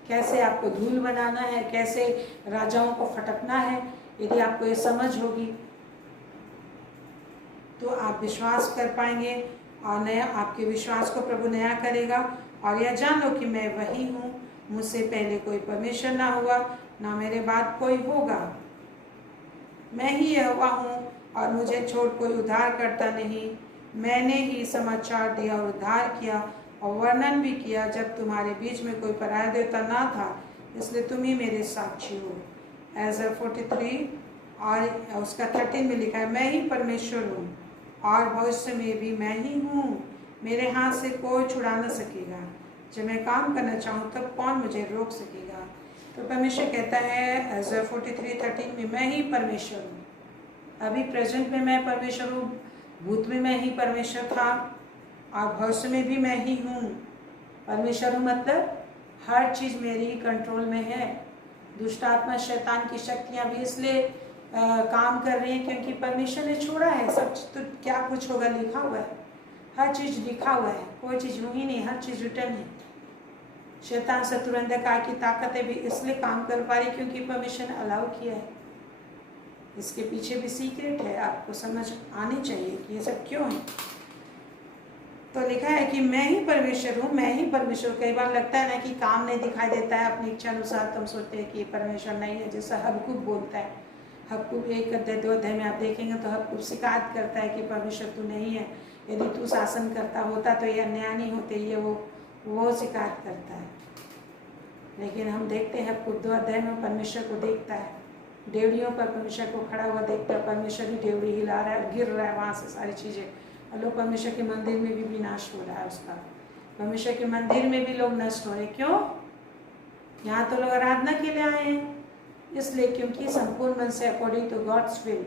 कैसे आपको धूल बनाना है, कैसे राजाओं को फटकना है, यदि आपको ये समझ होगी तो आप विश्वास कर पाएंगे, और नया आपके विश्वास को प्रभु नया करेगा। और यह जान लो कि मैं वही हूँ, मुझसे पहले कोई परमेश्वर ना हुआ, ना मेरे बाद कोई होगा। मैं ही यहोवा हूँ और मुझे छोड़ कोई उद्धार करता नहीं। मैंने ही समाचार दिया और उद्धार किया और वर्णन भी किया जब तुम्हारे बीच में कोई पराया देवता ना था, इसलिए तुम ही मेरे साक्षी हो। ऐसा 43 और उसका 13 में लिखा है, मैं ही परमेश्वर हूँ और भविष्य में भी मैं ही हूँ, मेरे हाथ से कोई छुड़ा न सकेगा। जब मैं काम करना चाहूँ तब कौन मुझे रोक सकेगा। तो परमेश्वर कहता है ऐसा 43:13 में, मैं ही परमेश्वर हूँ। अभी प्रेजेंट में मैं परमेश्वर हूँ, भूत में मैं ही परमेश्वर था, और भविष्य में भी मैं ही हूँ। परमेश्वर हूँ मतलब हर चीज़ मेरी कंट्रोल में है। दुष्ट आत्मा शैतान की शक्तियाँ भी इसलिए काम कर रही हैं क्योंकि परमेश्वर ने छोड़ा है। सब तो क्या कुछ होगा लिखा हुआ है, हर चीज़ लिखा हुआ है, कोई चीज़ यूँ ही नहीं, हर चीज़ रिटर्न है। शैतान शत्रु अंधकार की ताकतें भी इसलिए काम कर पा रही क्योंकि परमेश्वर ने अलाउ किया है। इसके पीछे भी सीक्रेट है, आपको समझ आनी चाहिए कि ये सब क्यों है। तो लिखा है कि मैं ही परमेश्वर हूँ, मैं ही परमेश्वर। कई बार लगता है ना कि काम नहीं दिखाई देता है अपनी इच्छा अनुसार, तो हम सोचते हैं कि ये परमेश्वर नहीं है। जैसा हबकुक बोलता है, हबकुक 1-2 में आप देखेंगे तो हबकुक शिकायत करता है कि परमेश्वर तू नहीं है, यदि तू शासन करता होता तो ये अन्याय नहीं होते, ये वो शिकायत करता है। लेकिन हम देखते हैं हबकुक 2 में परमेश्वर को देखता है, डेवड़ियों पर परमेश्वर को खड़ा हुआ देखता है। परमेश्वर ही डेवड़ी हिला रहा है, गिर रहा है वहाँ से सारी चीज़ें, और लोग परमेश्वर के मंदिर में भी विनाश हो रहा है उसका। परमेश्वर के मंदिर में भी लोग नष्ट हो रहे। क्यों? यहाँ तो लोग आराधना के लिए आए हैं, इसलिए क्योंकि संपूर्ण मन से अकॉर्डिंग टू गॉड्स विल,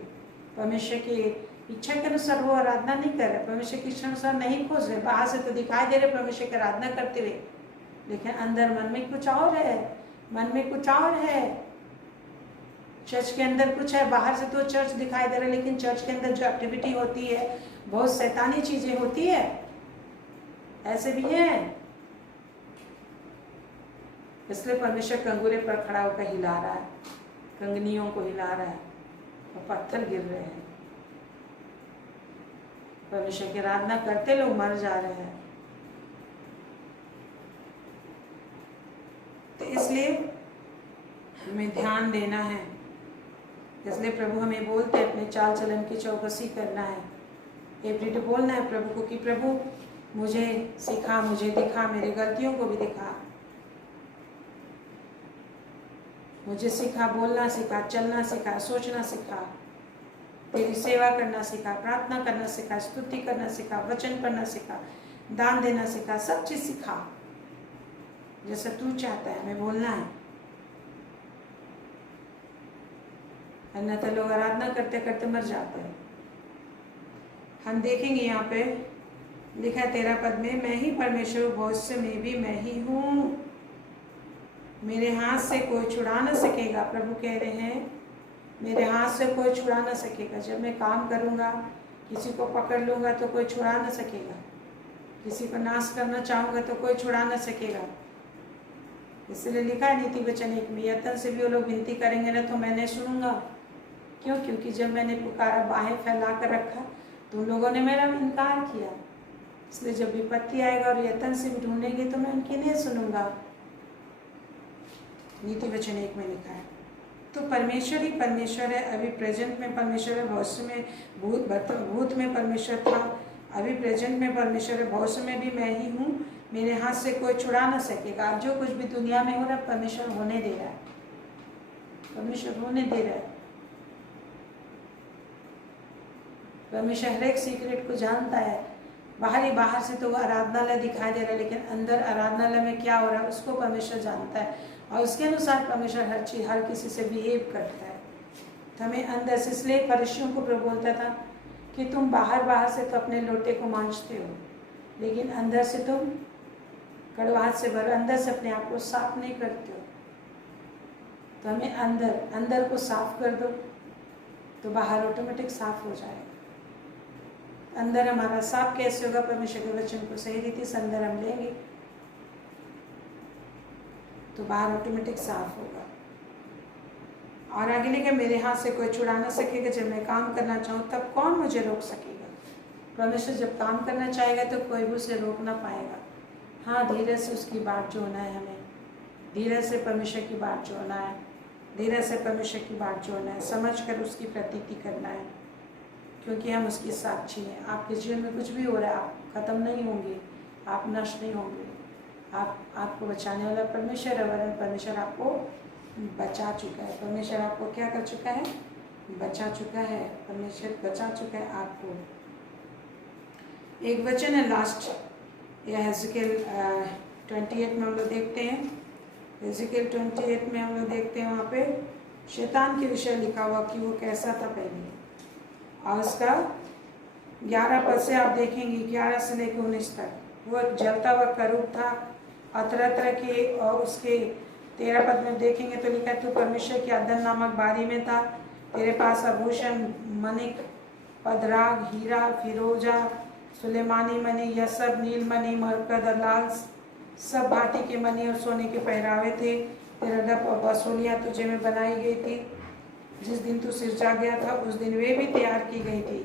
परमेश्वर की इच्छा के अनुसार वो आराधना नहीं कर रहे, परमेश्वर की इच्छा अनुसार नहीं खोज रहे। बाहर से तो दिखाई दे रहे परमेश्वर की आराधना करते हुए, लेकिन अंदर मन में कुछ और है, मन में कुछ और है। चर्च के अंदर कुछ है, बाहर से तो चर्च दिखाई दे रहा है, लेकिन चर्च के अंदर जो एक्टिविटी होती है बहुत शैतानी चीजें होती है, ऐसे भी हैं। इसलिए परमेश्वर कंगूरे पर खड़ा होकर हिला रहा है, कंगनियों को हिला रहा है और पत्थर गिर रहे हैं। परमेश्वर की आराधना करते लोग मर जा रहे हैं। तो इसलिए हमें ध्यान देना है, इसलिए प्रभु हमें बोलते हैं अपने चाल चलन की चौकसी करना है, एवरीडे बोलना है प्रभु को कि प्रभु मुझे सिखा, मुझे दिखा, मेरी गलतियों को भी दिखा, मुझे सिखा, बोलना सिखा, चलना सिखा, सोचना सिखा, तेरी सेवा करना सिखा, प्रार्थना करना सिखा, स्तुति करना सिखा, वचन पढ़ना सिखा, दान देना सिखा, सब चीज़ सिखा। जैसा तू चाहता है, हमें बोलना है। अन्यथा लोग आराधना करते करते मर जाते हैं। हम देखेंगे यहाँ पे लिखा है 13 पद में, मैं ही परमेश्वर भविष्य में भी मैं ही हूँ, मेरे हाथ से कोई छुड़ा न सकेगा। प्रभु कह रहे हैं मेरे हाथ से कोई छुड़ा न सकेगा। जब मैं काम करूँगा, किसी को पकड़ लूँगा तो कोई छुड़ा न सकेगा, किसी को नाश करना चाहूँगा तो कोई छुड़ा न सकेगा। इसलिए लिखा है नीति वचन 1 में, यत्न से भी वो लोग विनती करेंगे ना तो मैं नहीं सुनूंगा। क्यों? क्योंकि जब मैंने पुकारा, बाहें फैला कर रखा, तो उन लोगों ने मेरा इनकार किया। इसलिए जब विपत्ति आएगा और यत्न से भी ढूंढेंगे तो मैं उनकी नहीं सुनूंगा। नीति वचन 1 में लिखा है। तो परमेश्वर ही परमेश्वर है। अभी प्रेजेंट में परमेश्वर है, भविष्य में भूत में परमेश्वर था, अभी प्रेजेंट में परमेश्वर है, भविष्य में भी मैं ही हूँ, मेरे हाथ से कोई छुड़ा ना सकेगा। अब जो कुछ भी दुनिया में हो रहा है परमेश्वर होने दे रहा है, परमेश्वर होने दे रहा है। परमेश्वर हर एक सीक्रेट को जानता है। बाहर से तो वो आराधनालय दिखाई दे रहा है, लेकिन अंदर आराधनालय में क्या हो रहा है उसको परमेश्वर जानता है, और उसके अनुसार परमेश्वर हर चीज हर किसी से बिहेव करता है। तो हमें अंदर से, इसलिए फरिश्तियों को प्रभु बोलता था कि तुम बाहर से तो अपने लोटे को मांजते हो, लेकिन अंदर से तुम कड़वाहट से भरो, अंदर से अपने आप को साफ नहीं करते हो। तो हमें अंदर को साफ कर दो तो बाहर ऑटोमेटिक साफ हो जाएगा। अंदर हमारा साफ कैसे होगा? परमेश्वर के वचन को सही रीति से अंदर हम लेंगे तो बाहर ऑटोमेटिक साफ होगा। और आगे लिखे, मेरे हाथ से कोई छुड़ा ना सकेगा, जब मैं काम करना चाहूँ तब कौन मुझे रोक सकेगा? परमेश्वर जब काम करना चाहेगा तो कोई भी उसे रोक ना पाएगा। हाँ, धीरज से उसकी बात जोड़ना है, हमें धीरज से परमेश्वर की बात जोड़ना है, धीरज से परमेश्वर की बात जोड़ना है, समझ कर उसकी प्रतीति करना है, क्योंकि हम उसकी साक्षी हैं। आपके जीवन में कुछ भी हो रहा है, आप खत्म नहीं होंगे, आप नष्ट नहीं होंगे। आपको बचाने वाला परमेश्वर है, वरन परमेश्वर आपको बचा चुका है। परमेश्वर आपको क्या कर चुका है? बचा चुका है। परमेश्वर बचा चुका है आपको। एक वचन है लास्ट, यह हेज़ेकिएल 28 में हम लोग देखते हैं। हेज़ेकिएल 28 में हम लोग देखते हैं, वहाँ पे शैतान के विषय लिखा हुआ कि वो कैसा था पहले, और उसका 11 पद से आप देखेंगे, 11 से लेकर 19 तक। वो एक जलता हुआ करूब था, और तरह तरह के, और उसके 13 पद में देखेंगे तो लिखा है, तू परमेश्वर के अदन नामक बारी में था, तेरे पास आभूषण, मणिक, पदराग, हीरा, फिरोजा, सुलेमानी मणि, यह सब नीलमणि, मरकत और लाल सब भांति के मणि और सोने के पहरावे थे। तेरा डप और बसोलियाँ तुझे में बनाई गई थी। जिस दिन तू सिरजा गया था उस दिन वे भी तैयार की गई थी।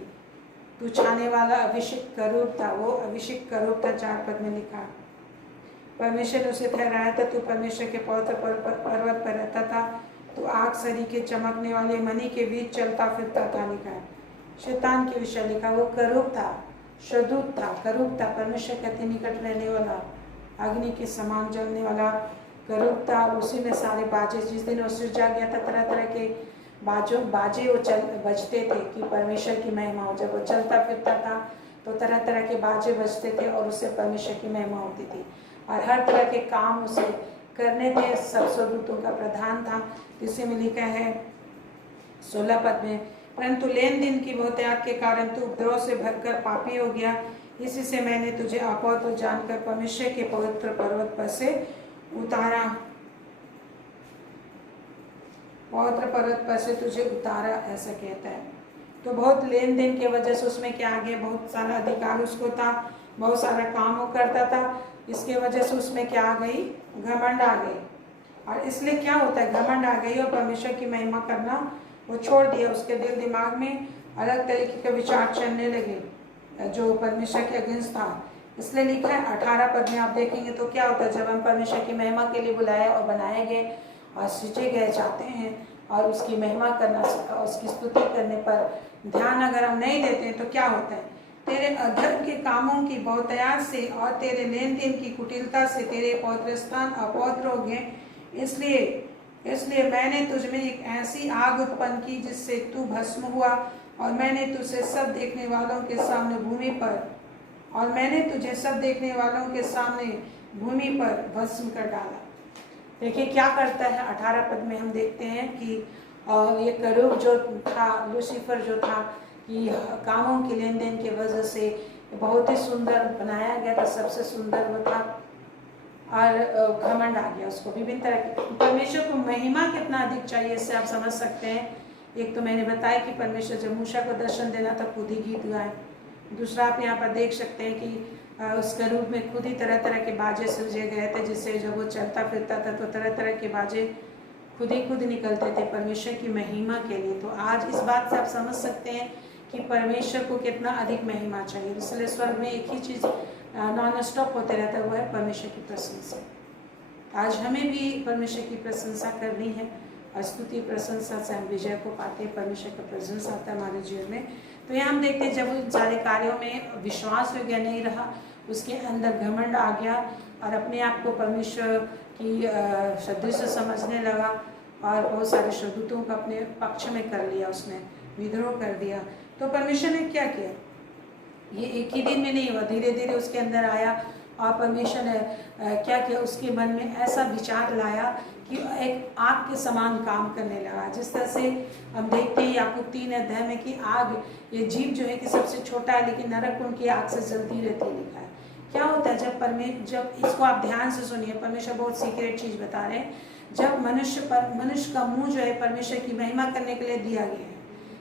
तू छाने वाला अभिषेक करूब था, वो अभिषेक करूब था, 4 पद में लिखा। परमेश्वर ने उसे ठहराया था, तू परमेश्वर के पवित्र पर्वत पर रहता था, तू आग सरी के चमकने वाले मणि के बीच चलता फिरता था, लिखा है। शैतान के विषय लिखा, वो करूब था, शदूत था, करूब था, परमेश्वर के अति निकट रहने वाला, अग्नि के समान जलने वाला करूब था। उसी में सारे बाजे, जिस दिन वो सिरजा गया था, तरह तरह के बाजे वो बजते थे कि परमेश्वर की महिमा हो। जब वो चलता फिरता था तो तरह तरह के बाजे बजते थे और उससे परमेश्वर की महिमा होती थी, और हर तरह के काम उसे करने थे। सब स्वदूतों का प्रधान था। इसी में लिखा है 16 पद में, परंतु लेन देन की बहुतायत के कारण तू उपद्रव से भरकर पापी हो गया, इसी से मैंने तुझे अपवित्र जानकर परमेश्वर के पवित्र पर्वत पर से उतारा, पवित्र पर्वत पर से तुझे उतारा, ऐसा कहता है। तो बहुत लेन देन की वजह से उसमें क्या आ गया, बहुत सारा अधिकार उसको था, बहुत सारा काम वो करता था, इसके वजह से उसमें क्या आ गई, घमंड आ गई। और इसलिए क्या होता है, घमंड आ गई और परमेश्वर की महिमा करना वो छोड़ दिया। उसके दिल दिमाग में अलग तरीके के विचार चलने लगे जो परमेश्वर के अगेंस्ट था। इसलिए लिखा है 18 पद में आप देखेंगे तो क्या होता है, जब हम परमेश्वर की महिमा के लिए बुलाए और बनाए गए और सृजे गए जाते हैं और उसकी महिमा करना, उसकी स्तुति करने पर ध्यान अगर हम नहीं देते हैं तो क्या होता है, तेरे अधर्म के कामों की बहुतायत से और तेरे लेन देन की कुटिलता से तेरे पवित्र स्थान अपवित्र हो गए। इसलिए मैंने तुझमें एक ऐसी आग उत्पन्न की जिससे तू भस्म हुआ, और मैंने तुझे सब देखने वालों के सामने भूमि पर, और मैंने तुझे सब देखने वालों के सामने भूमि पर भस्म कर डाला। देखिए क्या करता है। 18 पद में हम देखते हैं कि ये करूब जो था, लूसीफर जो था, कि कामों के लेन देन की वजह से बहुत ही सुंदर बनाया गया था, सबसे सुंदर वो था, और घमंड आ गया उसको। विभिन्न तरह के परमेश्वर को महिमा कितना अधिक चाहिए इससे आप समझ सकते हैं। एक तो मैंने बताया कि परमेश्वर जब मूसा को दर्शन देना था खुद ही गीत गाए। दूसरा आप यहाँ पर देख सकते हैं कि उस करूब में खुद ही तरह तरह के बाजे सृजे गए थे, जिससे जब वो चलता फिरता था तो तरह तरह के बाजे खुद निकलते थे परमेश्वर की महिमा के लिए। तो आज इस बात से आप समझ सकते हैं कि परमेश्वर को कितना अधिक महिमा चाहिए। इसलिए स्वर्ग में एक ही चीज़ नॉन स्टॉप होते रहता है, वो है परमेश्वर की प्रशंसा। आज हमें भी परमेश्वर की प्रशंसा करनी है, और स्तुति प्रशंसा से हम विजय को पाते हैं, परमेश्वर का प्रेजेंस आता है हमारे जीवन में। तो यहाँ हम देखते हैं जब उन सारे कार्यों में विश्वास योग्य नहीं रहा, उसके अंदर घमंड आ गया और अपने आप को परमेश्वर की सदृश समझने लगा, और बहुत सारे शब्दों को अपने पक्ष में कर लिया, उसने विद्रोह कर दिया। तो परमेश्वर ने क्या किया, ये एक ही दिन में नहीं हुआ, धीरे धीरे उसके अंदर आया, और परमेश्वर ने क्या किया, उसके मन में ऐसा विचार लाया कि एक आग के समान काम करने लगा। जिस तरह से हम देखते हैं याकूब 3 अध्याय में कि आग, ये जीव जो है कि सबसे छोटा है लेकिन नरक कुंड की आग से जलती रहती है, लिखा है। क्या होता है जब इसको आप ध्यान से सुनिए, परमेश्वर बहुत सीक्रेट चीज बता रहे हैं। जब मनुष्य का मुंह जो है परमेश्वर की महिमा करने के लिए दिया गया है,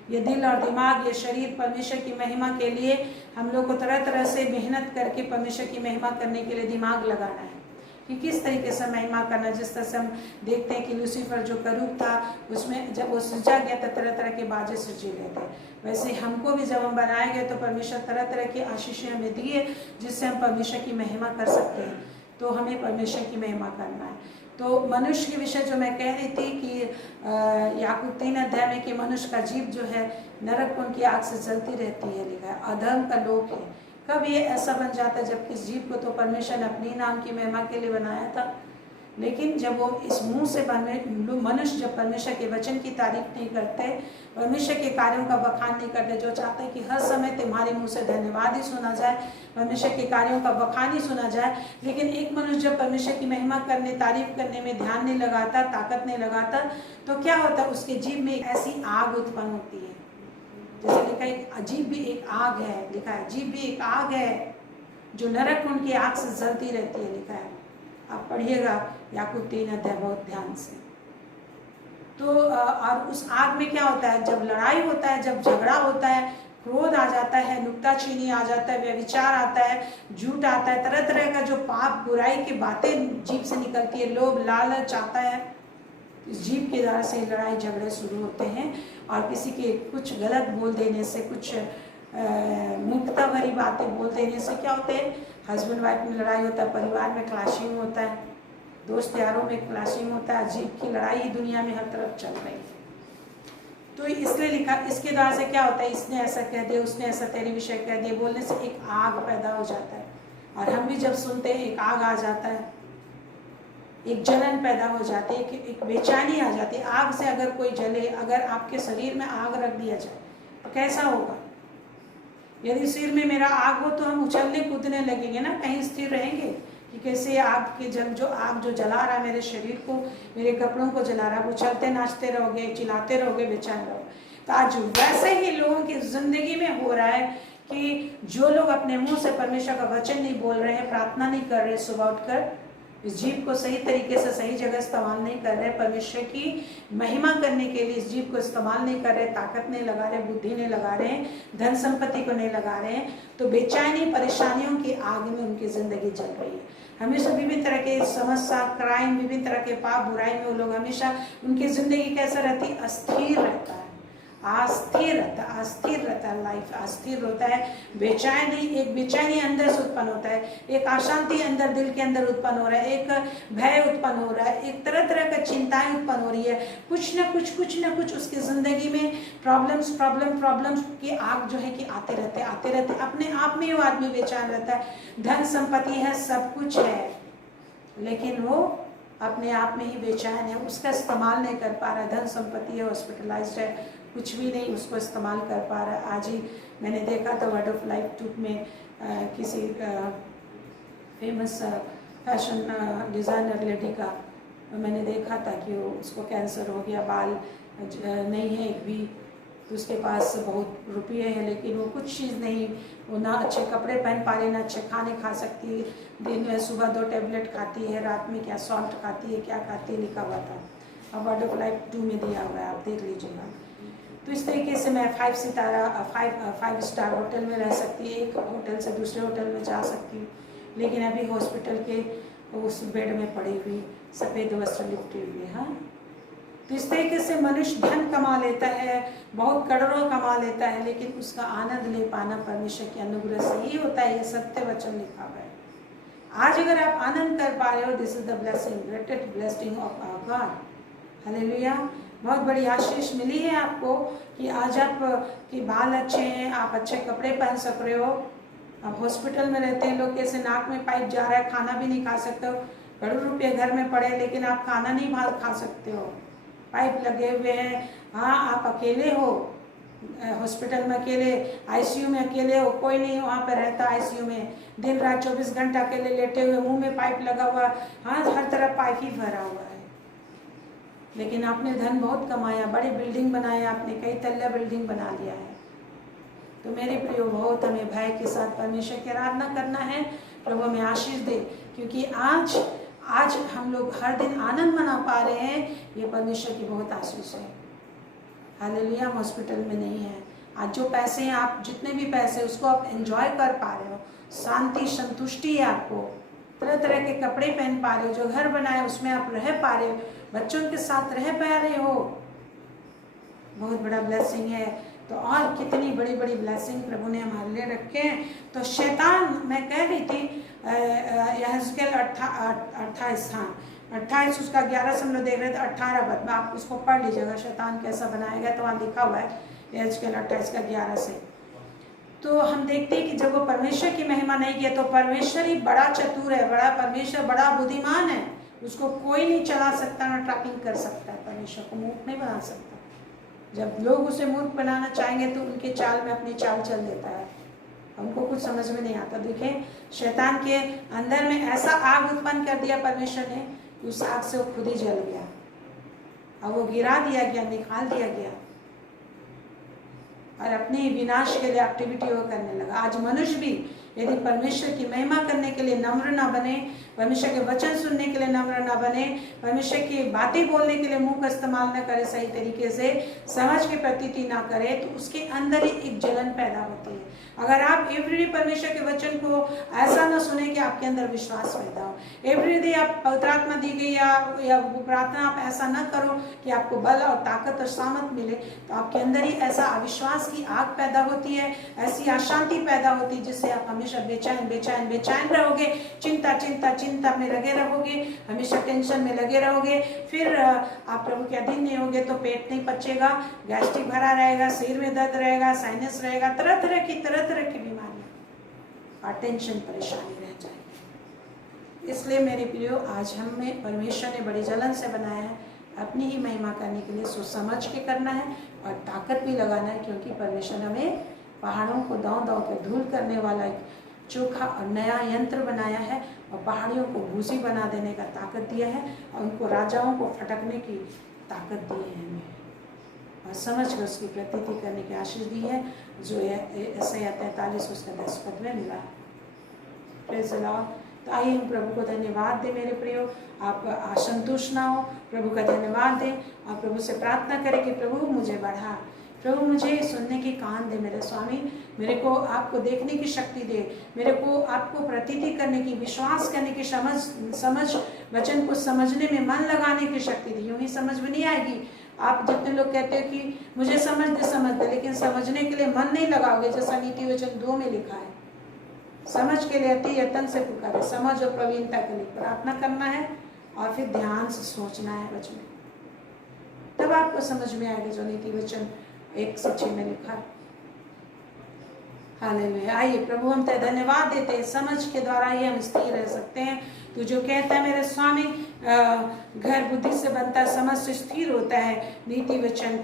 ये दिल और दिमाग, ये शरीर परमेश्वर की महिमा के लिए हम लोग को तरह तरह से मेहनत करके परमेश्वर की महिमा करने के लिए दिमाग लगाना है कि किस तरीके से महिमा करना। जिस तरह से हम देखते हैं कि लूसीफर जो करूब था, उसमें जब वो सृजा गया तो तरह तरह के बाजे सृजे गए थे, वैसे हमको भी जब हम बनाए गए तो परमेश्वर तरह तरह की आशीषें हमें दिए जिससे हम परमेश्वर की महिमा कर सकते हैं। तो हमें परमेश्वर की महिमा करना है। तो मनुष्य के विषय जो मैं कह रही थी कि याकूब 3 अध्याय में कि मनुष्य का जीव जो है नरक कुंड की आग से जलती रहती है, लिखा है, अधर्म का लोक है। कब ये ऐसा बन जाता है, जबकि इस जीव को तो परमेश्वर ने अपने नाम की महिमा के लिए बनाया था, लेकिन जब वो इस मुंह से मनुष्य जब परमेश्वर के वचन की तारीफ नहीं करते, परमेश्वर के कार्यों का बखान नहीं करते, जो चाहते हैं कि हर समय तुम्हारे मुंह से धन्यवाद ही सुना जाए, परमेश्वर के कार्यों का बखान ही सुना जाए, लेकिन एक मनुष्य जब परमेश्वर की महिमा करने, तारीफ करने में ध्यान नहीं लगाता, ताकत नहीं लगाता, तो क्या होता है, उसके जीव में ऐसी आग उत्पन्न होती है। जैसे लिखा है अजीब भी एक आग है, लिखा है अजीब भी एक आग है जो नरक कुंड की आग से जलती रहती है, लिखा है। आप पढ़िएगा याकूब 3 अध्याय बहुत ध्यान से। तो और उस आग में क्या होता है, जब लड़ाई होता है, जब झगड़ा होता है, क्रोध आ जाता है, नुक्ताचीनी आ जाता है, व्यभिचार आता है, झूठ आता है, तरह तरह का जो पाप बुराई की बातें जीभ से निकलती है, लोभ लालच आता है, इस जीभ के द्वारा से लड़ाई झगड़े शुरू होते हैं। और किसी के कुछ गलत बोल देने से, कुछ मूर्खता भरी बातें बोल देने से क्या होते हैं, हस्बैंड वाइफ में लड़ाई होता है, परिवार में क्लैशिंग होता है, दोस्त यारों में क्लैशिंग होता है, जीभ की लड़ाई ही दुनिया में हर तरफ चल रही है। तो इसलिए लिखा, इसके द्वारा से क्या होता है, इसने ऐसा कह दिया, उसने ऐसा तेरे विषय कह दिया, बोलने से एक आग पैदा हो जाता है। और हम भी जब सुनते हैं एक आग आ जाता है, एक जलन पैदा हो जाती है, एक बेचैनी आ जाती है। आग से अगर कोई जले, अगर आपके शरीर में आग रख दिया जाए तो कैसा होगा। यदि सिर में मेरा आग हो तो हम उछलने कूदने लगेंगे ना, कहीं स्थिर रहेंगे कि कैसे आग के आग जो जला रहा है मेरे शरीर को, मेरे कपड़ों को जला रहा है, उछलते नाचते रहोगे, चिल्लाते रहोगे, बेचैन रहोगे। तो आज वैसे ही लोगों की जिंदगी में हो रहा है कि जो लोग अपने मुंह से परमेश्वर का वचन नहीं बोल रहे हैं, प्रार्थना नहीं कर रहे, सुबह उठकर इस जीव को सही तरीके से सही जगह इस्तेमाल नहीं कर रहे, परमेश्वर की महिमा करने के लिए इस जीव को इस्तेमाल नहीं कर रहे, ताकत नहीं लगा रहे, बुद्धि नहीं लगा रहे, धन संपत्ति को नहीं लगा रहे, तो बेचैनी परेशानियों की आग में उनकी जिंदगी जल रही है। हमेशा विभिन्न तरह के समस्या, क्राइम, विभिन्न तरह के पाप बुराई में वो लोग हमेशा, उनकी जिंदगी कैसा रहती है, अस्थिर रहता है, अस्थिर रहता है, लाइफ अस्थिर होता है। बेचैनी, एक बेचैनी अंदर से उत्पन्न होता है, एक अशांति अंदर दिल के अंदर उत्पन्न हो रहा है, एक भय उत्पन्न हो रहा है, एक तरह तरह का चिंताएं उत्पन्न हो रही है, कुछ ना कुछ उसकी जिंदगी में प्रॉब्लम्स की आग जो है कि आते रहते अपने आप में वो आदमी बेचैन रहता है। धन संपत्ति है, सब कुछ है, लेकिन वो अपने आप में ही बेचैन है, उसका इस्तेमाल नहीं कर पा रहा है। धन संपत्ति है, हॉस्पिटलाइज्ड है, कुछ भी नहीं उसको इस्तेमाल कर पा रहा है। आज ही मैंने देखा था वर्ड ऑफ लाइफ ट्यूब में किसी फेमस फैशन डिज़ाइनर लेडी का मैंने देखा था कि वो उसको कैंसर हो गया, बाल नहीं है एक भी, तो उसके पास बहुत रुपये हैं लेकिन वो कुछ चीज़ नहीं, वो ना अच्छे कपड़े पहन पा रही, ना अच्छे खाने खा सकती है, दिन में सुबह 2 टैबलेट खाती है, रात में क्या सॉल्ट खाती है, क्या खाती है, लिखा हुआ था। अब वर्ड ऑफ लाइफ 2 में दिया हुआ है, आप देख लीजिएगा। तो इस तरीके से मैं 5 स्टार होटल में रह सकती है, एक होटल से दूसरे होटल में जा सकती हूँ, लेकिन अभी हॉस्पिटल के उस बेड में पड़ी हुई सफ़ेद वस्त्र लिपटी हुई है। हाँ, तो इस तरीके से मनुष्य धन कमा लेता है, बहुत करोड़ों कमा लेता है, लेकिन उसका आनंद ले पाना परमेश्वर के अनुग्रह से ही होता है। ये सत्य वचन लिखा हुआ है। आज अगर आप आनंद कर पा रहे हो, this is the blessing, greatest blessing of our God. Hallelujah. बहुत बड़ी आशीष मिली है आपको कि आज आप के बाल अच्छे हैं, आप अच्छे कपड़े पहन सक रहे हो। आप हॉस्पिटल में रहते हैं, लोग कैसे नाक में पाइप जा रहा है, खाना भी नहीं खा सकते हो, करोड़ों रुपये घर में पड़े लेकिन आप खाना नहीं खा सकते हो, पाइप लगे हुए हैं। हाँ, आप अकेले हो, हॉस्पिटल में अकेले, आईसीयू में अकेले हो, कोई नहीं वहाँ पर रहता आईसीयू में, दिन रात 24 घंटा अकेले लेटे हुए, मुंह में पाइप लगा हुआ, हाँ हर तरफ पाइप ही भरा हुआ है। लेकिन आपने धन बहुत कमाया, बड़ी बिल्डिंग बनाया, आपने कई तल्ला बिल्डिंग बना लिया है। तो मेरे प्रियो, बहुत हमें भय के साथ परमेश्वर की आराधना करना है। प्रभु हमें आशीष दे, क्योंकि आज हम लोग हर दिन आनंद मना पा रहे हैं, ये परमेश्वर की बहुत आशीष है। हालेलुया। हम हॉस्पिटल में नहीं है। आज जो पैसे हैं, आप जितने भी पैसे उसको आप एंजॉय कर पा रहे हो, शांति संतुष्टि है आपको, तरह तरह के कपड़े पहन पा रहे हो, जो घर बनाए उसमें आप रह पा रहे हो, बच्चों के साथ रह पा रहे हो, बहुत बड़ा ब्लेसिंग है। तो और कितनी बड़ी बड़ी ब्लेसिंग प्रभु ने हमारे लिए रखे हैं। तो शैतान, मैं कह रही थी यहेजकेल 28 उसका 11 से हम लोग देख रहे थे, 18 पद में आप उसको पढ़ लीजिएगा, शैतान कैसा बनाया गया, तो वहाँ लिखा हुआ है यहेजकेल 28 का 11 से। तो हम देखते हैं कि जब वो परमेश्वर की महिमा नहीं किया, तो परमेश्वर ही बड़ा चतुर है, बड़ा परमेश्वर बड़ा बुद्धिमान है, उसको कोई नहीं चला सकता, ना ट्रैकिंग कर सकता है, परमेश्वर को मूर्ख नहीं बना सकता। जब लोग उसे मूर्ख बनाना चाहेंगे तो उनके चाल में अपनी चाल चल देता है, हमको कुछ समझ में नहीं आता। देखें, शैतान के अंदर में ऐसा आग उत्पन्न कर दिया परमेश्वर ने, उस आग से वो खुद ही जल गया, और वो गिरा दिया गया, निकाल दिया गया, और अपने विनाश के लिए एक्टिविटी वो करने लगा। आज मनुष्य भी यदि परमेश्वर की महिमा करने के लिए नम्र ना बने, परमेश्वर के वचन सुनने के लिए नम्र ना बने, परमेश्वर की बातें बोलने के लिए मुंह का इस्तेमाल न करे, सही तरीके से समझ के प्रतीति ना करे, तो उसके अंदर ही एक जलन पैदा होती है। अगर आप एवरीडे परमेश्वर के वचन को ऐसा ना सुने कि आपके अंदर विश्वास पैदा हो, एवरीडे आप पवित्र आत्मा दी गई या प्रार्थना आप ऐसा ना करो कि आपको बल और ताकत और सामर्थ मिले, तो आपके अंदर ही ऐसा अविश्वास की आग पैदा होती है, ऐसी अशांति पैदा होती है, जिससे आप हमेशा बेचैन रहोगे, चिंता में लगे रहोगे, हमेशा टेंशन में लगे रहोगे। फिर आप प्रभु के अधीन नहीं होगे तो पेट नहीं पचेगा, गैस्ट्रिक भरा रहेगा, सिर में दर्द रहेगा, साइनस रहेगा, तरह तरह की बीमारियां और टेंशन परेशानी रह जाएगी। इसलिए मेरे प्रियो, आज हमें परमेश्वर ने बड़ी जलन से बनाया है, अपनी ही महिमा करने के लिए सोच समझ के करना है और ताकत भी लगाना है, क्योंकि परमेश्वर ने हमें पहाड़ों को दांव के धूल करने वाला एक चोखा और नया यंत्र बनाया है, और पहाड़ियों को भूसी बना देने का ताकत दिया है, और उनको राजाओं को फटकने की ताकत दी है हमें, और समझ कर उसकी प्रतीति करने की आशीष दी है, जो यशायाह 43 उसका 10 पद में मिला है। Praise the Lord. तो आइए हम प्रभु को धन्यवाद दें मेरे प्रियो, आप असंतुष्ट ना हो, प्रभु का धन्यवाद दें और प्रभु से प्रार्थना करें कि प्रभु मुझे बढ़ा, प्रभु मुझे सुनने की कान दे मेरे स्वामी, मेरे को आपको देखने की शक्ति दे, मेरे को आपको प्रतीति करने की, विश्वास करने की समझ वचन को समझने में मन लगाने की शक्ति दी। यूँ ही समझ में नहीं आएगी। आप जितने लोग कहते हो कि मुझे समझ दे, लेकिन समझने के लिए मन नहीं लगाओगे, जैसा नीति वचन 2 में लिखा है, समझ के लिए अति यत्न से पुकारे, समझ और प्रवीणता के लिए प्रार्थना करना है, और फिर ध्यान से सोचना है वचन, तब आपको समझ में आएगा जो नीति वचन 1:6 में लिखा है। हालेलुया। आइए प्रभु हम तेरे धन्यवाद देते हैं, समझ के द्वारा ही हम स्थिर रह सकते हैं। तू जो कहता है मेरे स्वामी, घर बुद्धि से बनता है, समझ से स्थिर होता है। नीति वचन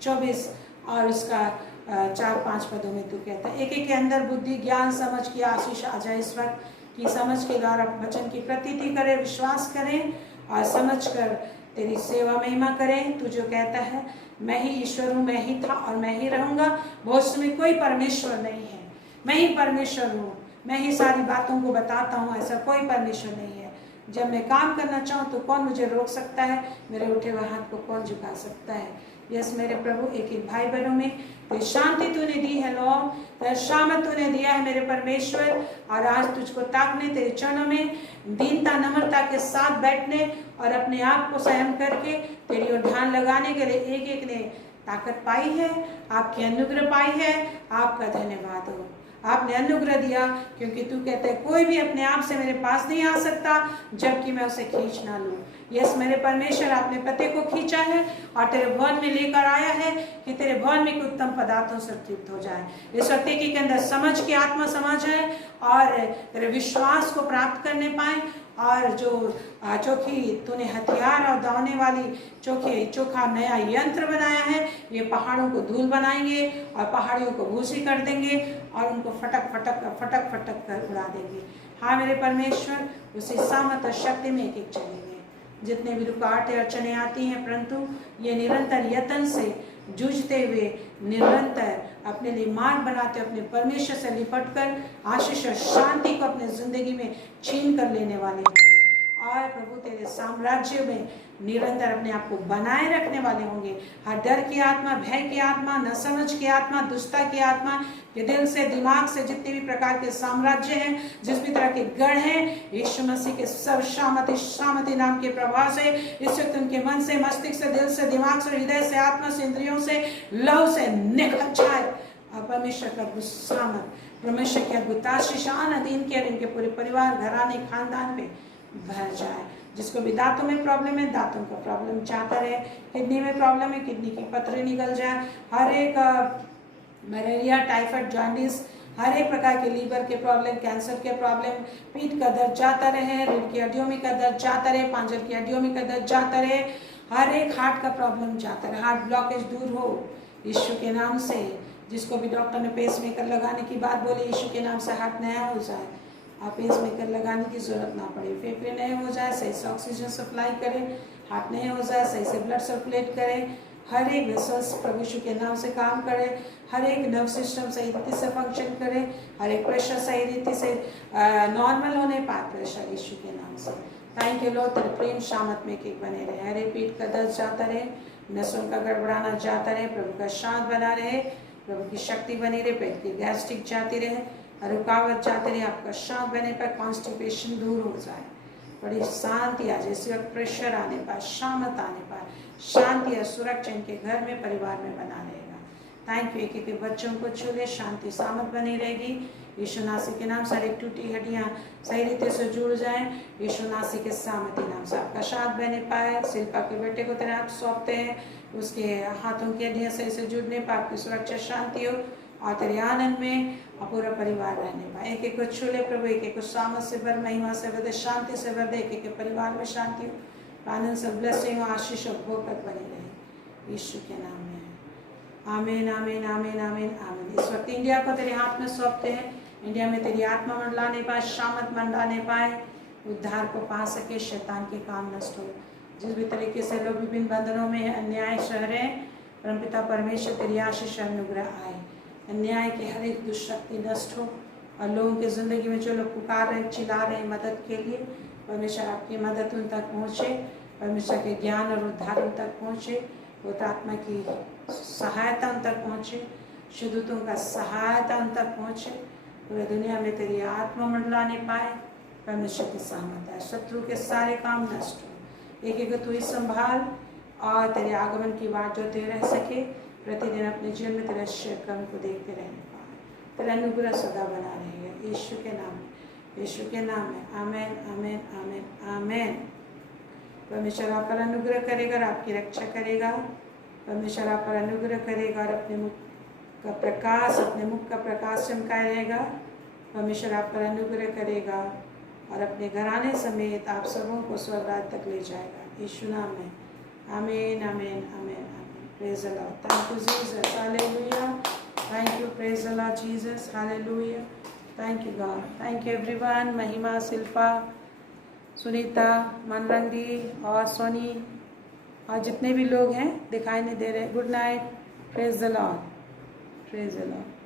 24 और उसका 4-5 पदों में तू कहता है, एक के अंदर बुद्धि ज्ञान समझ की आशीष आ जाए इस वक्त, की समझ के द्वारा वचन की प्रतीति करें, विश्वास करें और समझकर तेरी सेवा महिमा करें। तू जो कहता है मैं ही ईश्वर हूँ, मैं ही था और मैं ही रहूँगा, भविष्य में कोई परमेश्वर नहीं है, मैं ही परमेश्वर हूँ, मैं ही सारी बातों को बताता हूँ, ऐसा कोई परमेश्वर नहीं है। जब मैं काम करना चाहूँ तो कौन मुझे रोक सकता है, मेरे उठे हुए हाथ को कौन झुका सकता है। यस मेरे प्रभु, एक एक भाई बहनों में तेरी शांति तूने दी है लॉर्ड, तेरा शामत तूने दिया है मेरे परमेश्वर। और आज तुझको ताकने, तेरे चरणों में दीनता नम्रता के साथ बैठने और अपने आप को संयम करके तेरी ओर ध्यान लगाने के लिए एक एक ने ताकत पाई है, आपकी अनुग्रह पाई है। आपका धन्यवाद हो, आपने अनुग्रह दिया, क्योंकि तू कहता है कोई भी अपने आप से मेरे पास नहीं आ सकता जबकि मैं उसे खींच ना लूँ। यस मेरे परमेश्वर, आपने पते को खींचा है और तेरे भवन में लेकर आया है कि तेरे भवन में उत्तम पदार्थों से तृप्त हो जाए। इस व्यक्ति के अंदर समझ की आत्मा समा जाए और तेरे विश्वास को प्राप्त करने पाए। और जो चोखी तूने हथियार और दौड़ने वाली चोखा नया यंत्र बनाया है, ये पहाड़ों को धूल बनाएंगे और पहाड़ियों को भूसी कर देंगे और उनको फटक फटक कर उड़ा देंगे। हाँ मेरे परमेश्वर, उसी सामर्थ और शक्ति में एक एक चलेंगे। जितने भी रुकावटें अड़चने आती हैं, परंतु ये निरंतर यत्न से जूझते हुए निरंतर अपने लिए मार्ग बनाते, अपने परमेश्वर से लिपट कर आशीष और शांति को अपने जिंदगी में छीन कर लेने वाले होंगे। और प्रभु तेरे साम्राज्य में निरंतर अपने आप को बनाए रखने वाले होंगे। हर डर की आत्मा, भय की आत्मा, न समझ की आत्मा, दुष्टता की आत्मा, ये दिल से दिमाग से जितने भी प्रकार के साम्राज्य हैं, जिस भी तरह के गढ़ हैं, यीशु मसीह के सर्व शामती नाम के प्रभाव से इस वक्त उनके मन से, मस्तिष्क से, दिल से, दिमाग से, हृदय से, आत्मा से, इंद्रियों से, लहू से निकल जाए। और परमेश्वर का अद्भुत सामर्थ, परमेश्वर की अद्भुत आशीष आनंद इनके और इनके पूरे परिवार, घराने, खानदान पे भर जाए। जिसको भी दांतों में प्रॉब्लम है, दांतों का प्रॉब्लम जाता रहे। किडनी में प्रॉब्लम है, किडनी की पथरी निकल जाए। हर एक मलेरिया, टाइफाइड, जॉन्डिस, हर एक प्रकार के लीवर के प्रॉब्लम, कैंसर के प्रॉब्लम, पीठ का दर्द जाता रहे, रीढ़ की हड्डियों में का दर्द जाता रहे, पांजर की हड्डियों में का दर्द जाता रहे, हर एक हार्ट का प्रॉब्लम जाता रहे, हार्ट ब्लॉकेज दूर हो यीशु के नाम से। जिसको भी डॉक्टर ने पेसमेकर लगाने की बात बोली, यीशु के नाम से हार्ट नया हो जाए, आप पेसमेकर लगाने की जरूरत ना पड़े, फेफड़े नए हो जाए, सही से ऑक्सीजन सप्लाई करें, हार्ट नए हो जाए, सही से ब्लड सर्कुलेट करें, हर एक वेसल्स प्रभु यीशु के नाम से काम करे, हर एक नर्व सिस्टम सही रीति से फंक्शन करे, हर एक प्रेशर सही रीति से नॉर्मल होने पाए प्रेशर यीशु के नाम से। थैंक यू लॉर्ड, तेरे प्रेम शामत में एक बने रहे, हर एक पीठ का दर्द जाता रहे, नसों का गड़बड़ाना जाता रहे, प्रभु का शांत बना रहे, प्रभु की शक्ति बनी रहे, पेट की गैस्ट्रिक जाती रहे, रुकावट जाते रहे, आपका शांत बने पर कॉन्स्टिपेशन दूर हो जाए, बड़ी शांति आ जाए। इस वक्त प्रेशर आने पाए, शामत आने पाए, शांति और सुरक्षा इनके घर में, परिवार में बना रहेगा। थैंक यू, एक एक बच्चों को छूले, शांति सामत बनी रहेगी। यीशु नासी के नाम से हर एक टूटी हड्डियाँ सही रीति से जुड़ जाएं, यीशु नासी के सामती नाम से आपका शांत बने पाए। शिल्पा के बेटे को तेरे हाथ सौंपते हैं, उसके हाथों की हड्डियाँ सही से जुड़ने पाए, आपकी सुरक्षा शांति हो और तेरे आनंद में पूरा परिवार रहने पाए। एक एक को छूले प्रभु, एक एक को सामत से भर, महिमा से भर दे, शांति से भर दे, एक एक के परिवार में शांति हो, आनंद से ब्लेसिंग हो, आशीष और बरकत बनी रहे यीशु के नाम में। आमीन आमीन आमीन आमीन आमीन। इस वक्त इंडिया को तेरे हाथ में सौंपते हैं, इंडिया में तेरी आत्मा मंडलाने पाए, शामत मंडलाने पाए, उद्धार को पा सके, शैतान के काम नष्ट हो। जिस भी तरीके से लोग विभिन्न बंधनों में अन्याय सह रहे, परमपिता परमेश्वर तेरी आशीष अनुग्रह आए, अन्याय की हर एक दुष्शक्ति नष्ट हो और लोगों की ज़िंदगी में जो लोग पुकार रहे, चिल्ला रहे मदद के लिए, परमेश्वर आपकी मदद उन तक पहुँचे, परमेश्वर के ज्ञान और उद्धार उन तक पहुँचे, पवित्र आत्मा की सहायता उन तक पहुँचे, शुद्धतों का सहायता उन तक पहुँचे, पूरी दुनिया में तेरी आत्मा मंडलाने पाए। परमेश्वर की सहमत है, शत्रु के सारे काम नष्ट हो, एक एक तू ही संभाल और तेरे आगमन की बात जोते रह सके, प्रतिदिन अपने जीवन में तेरे कर्म को देखते रहने पाए, तेरा अनुग्रह सदा बना रहेगा यीशु के नाम में, यीशु के नाम में। आमेन आमेन आमेन आमेन। परमेश्वर आप पर अनुग्रह करेगा और आपकी रक्षा करेगा, परमेश्वर आप पर अनुग्रह करेगा और अपने मुख का प्रकाश, अपने मुख का प्रकाश चमकाए रहेगा, परमेश्वर आप पर अनुग्रह करेगा और अपने घराने समेत आप सबों को स्वर्ग तक ले जाएगा यीशु नाम में। आमीन आमीन आमीन आमीन। Praise the Lord, thank you Jesus, hallelujah, thank you, praise the Lord Jesus, hallelujah, thank you God, thank you everyone. महिमा, शिल्पा, सुनीता, मनरंगी और सोनी और जितने भी लोग हैं दिखाई नहीं दे रहे, good night, praise the Lord, praise the Lord.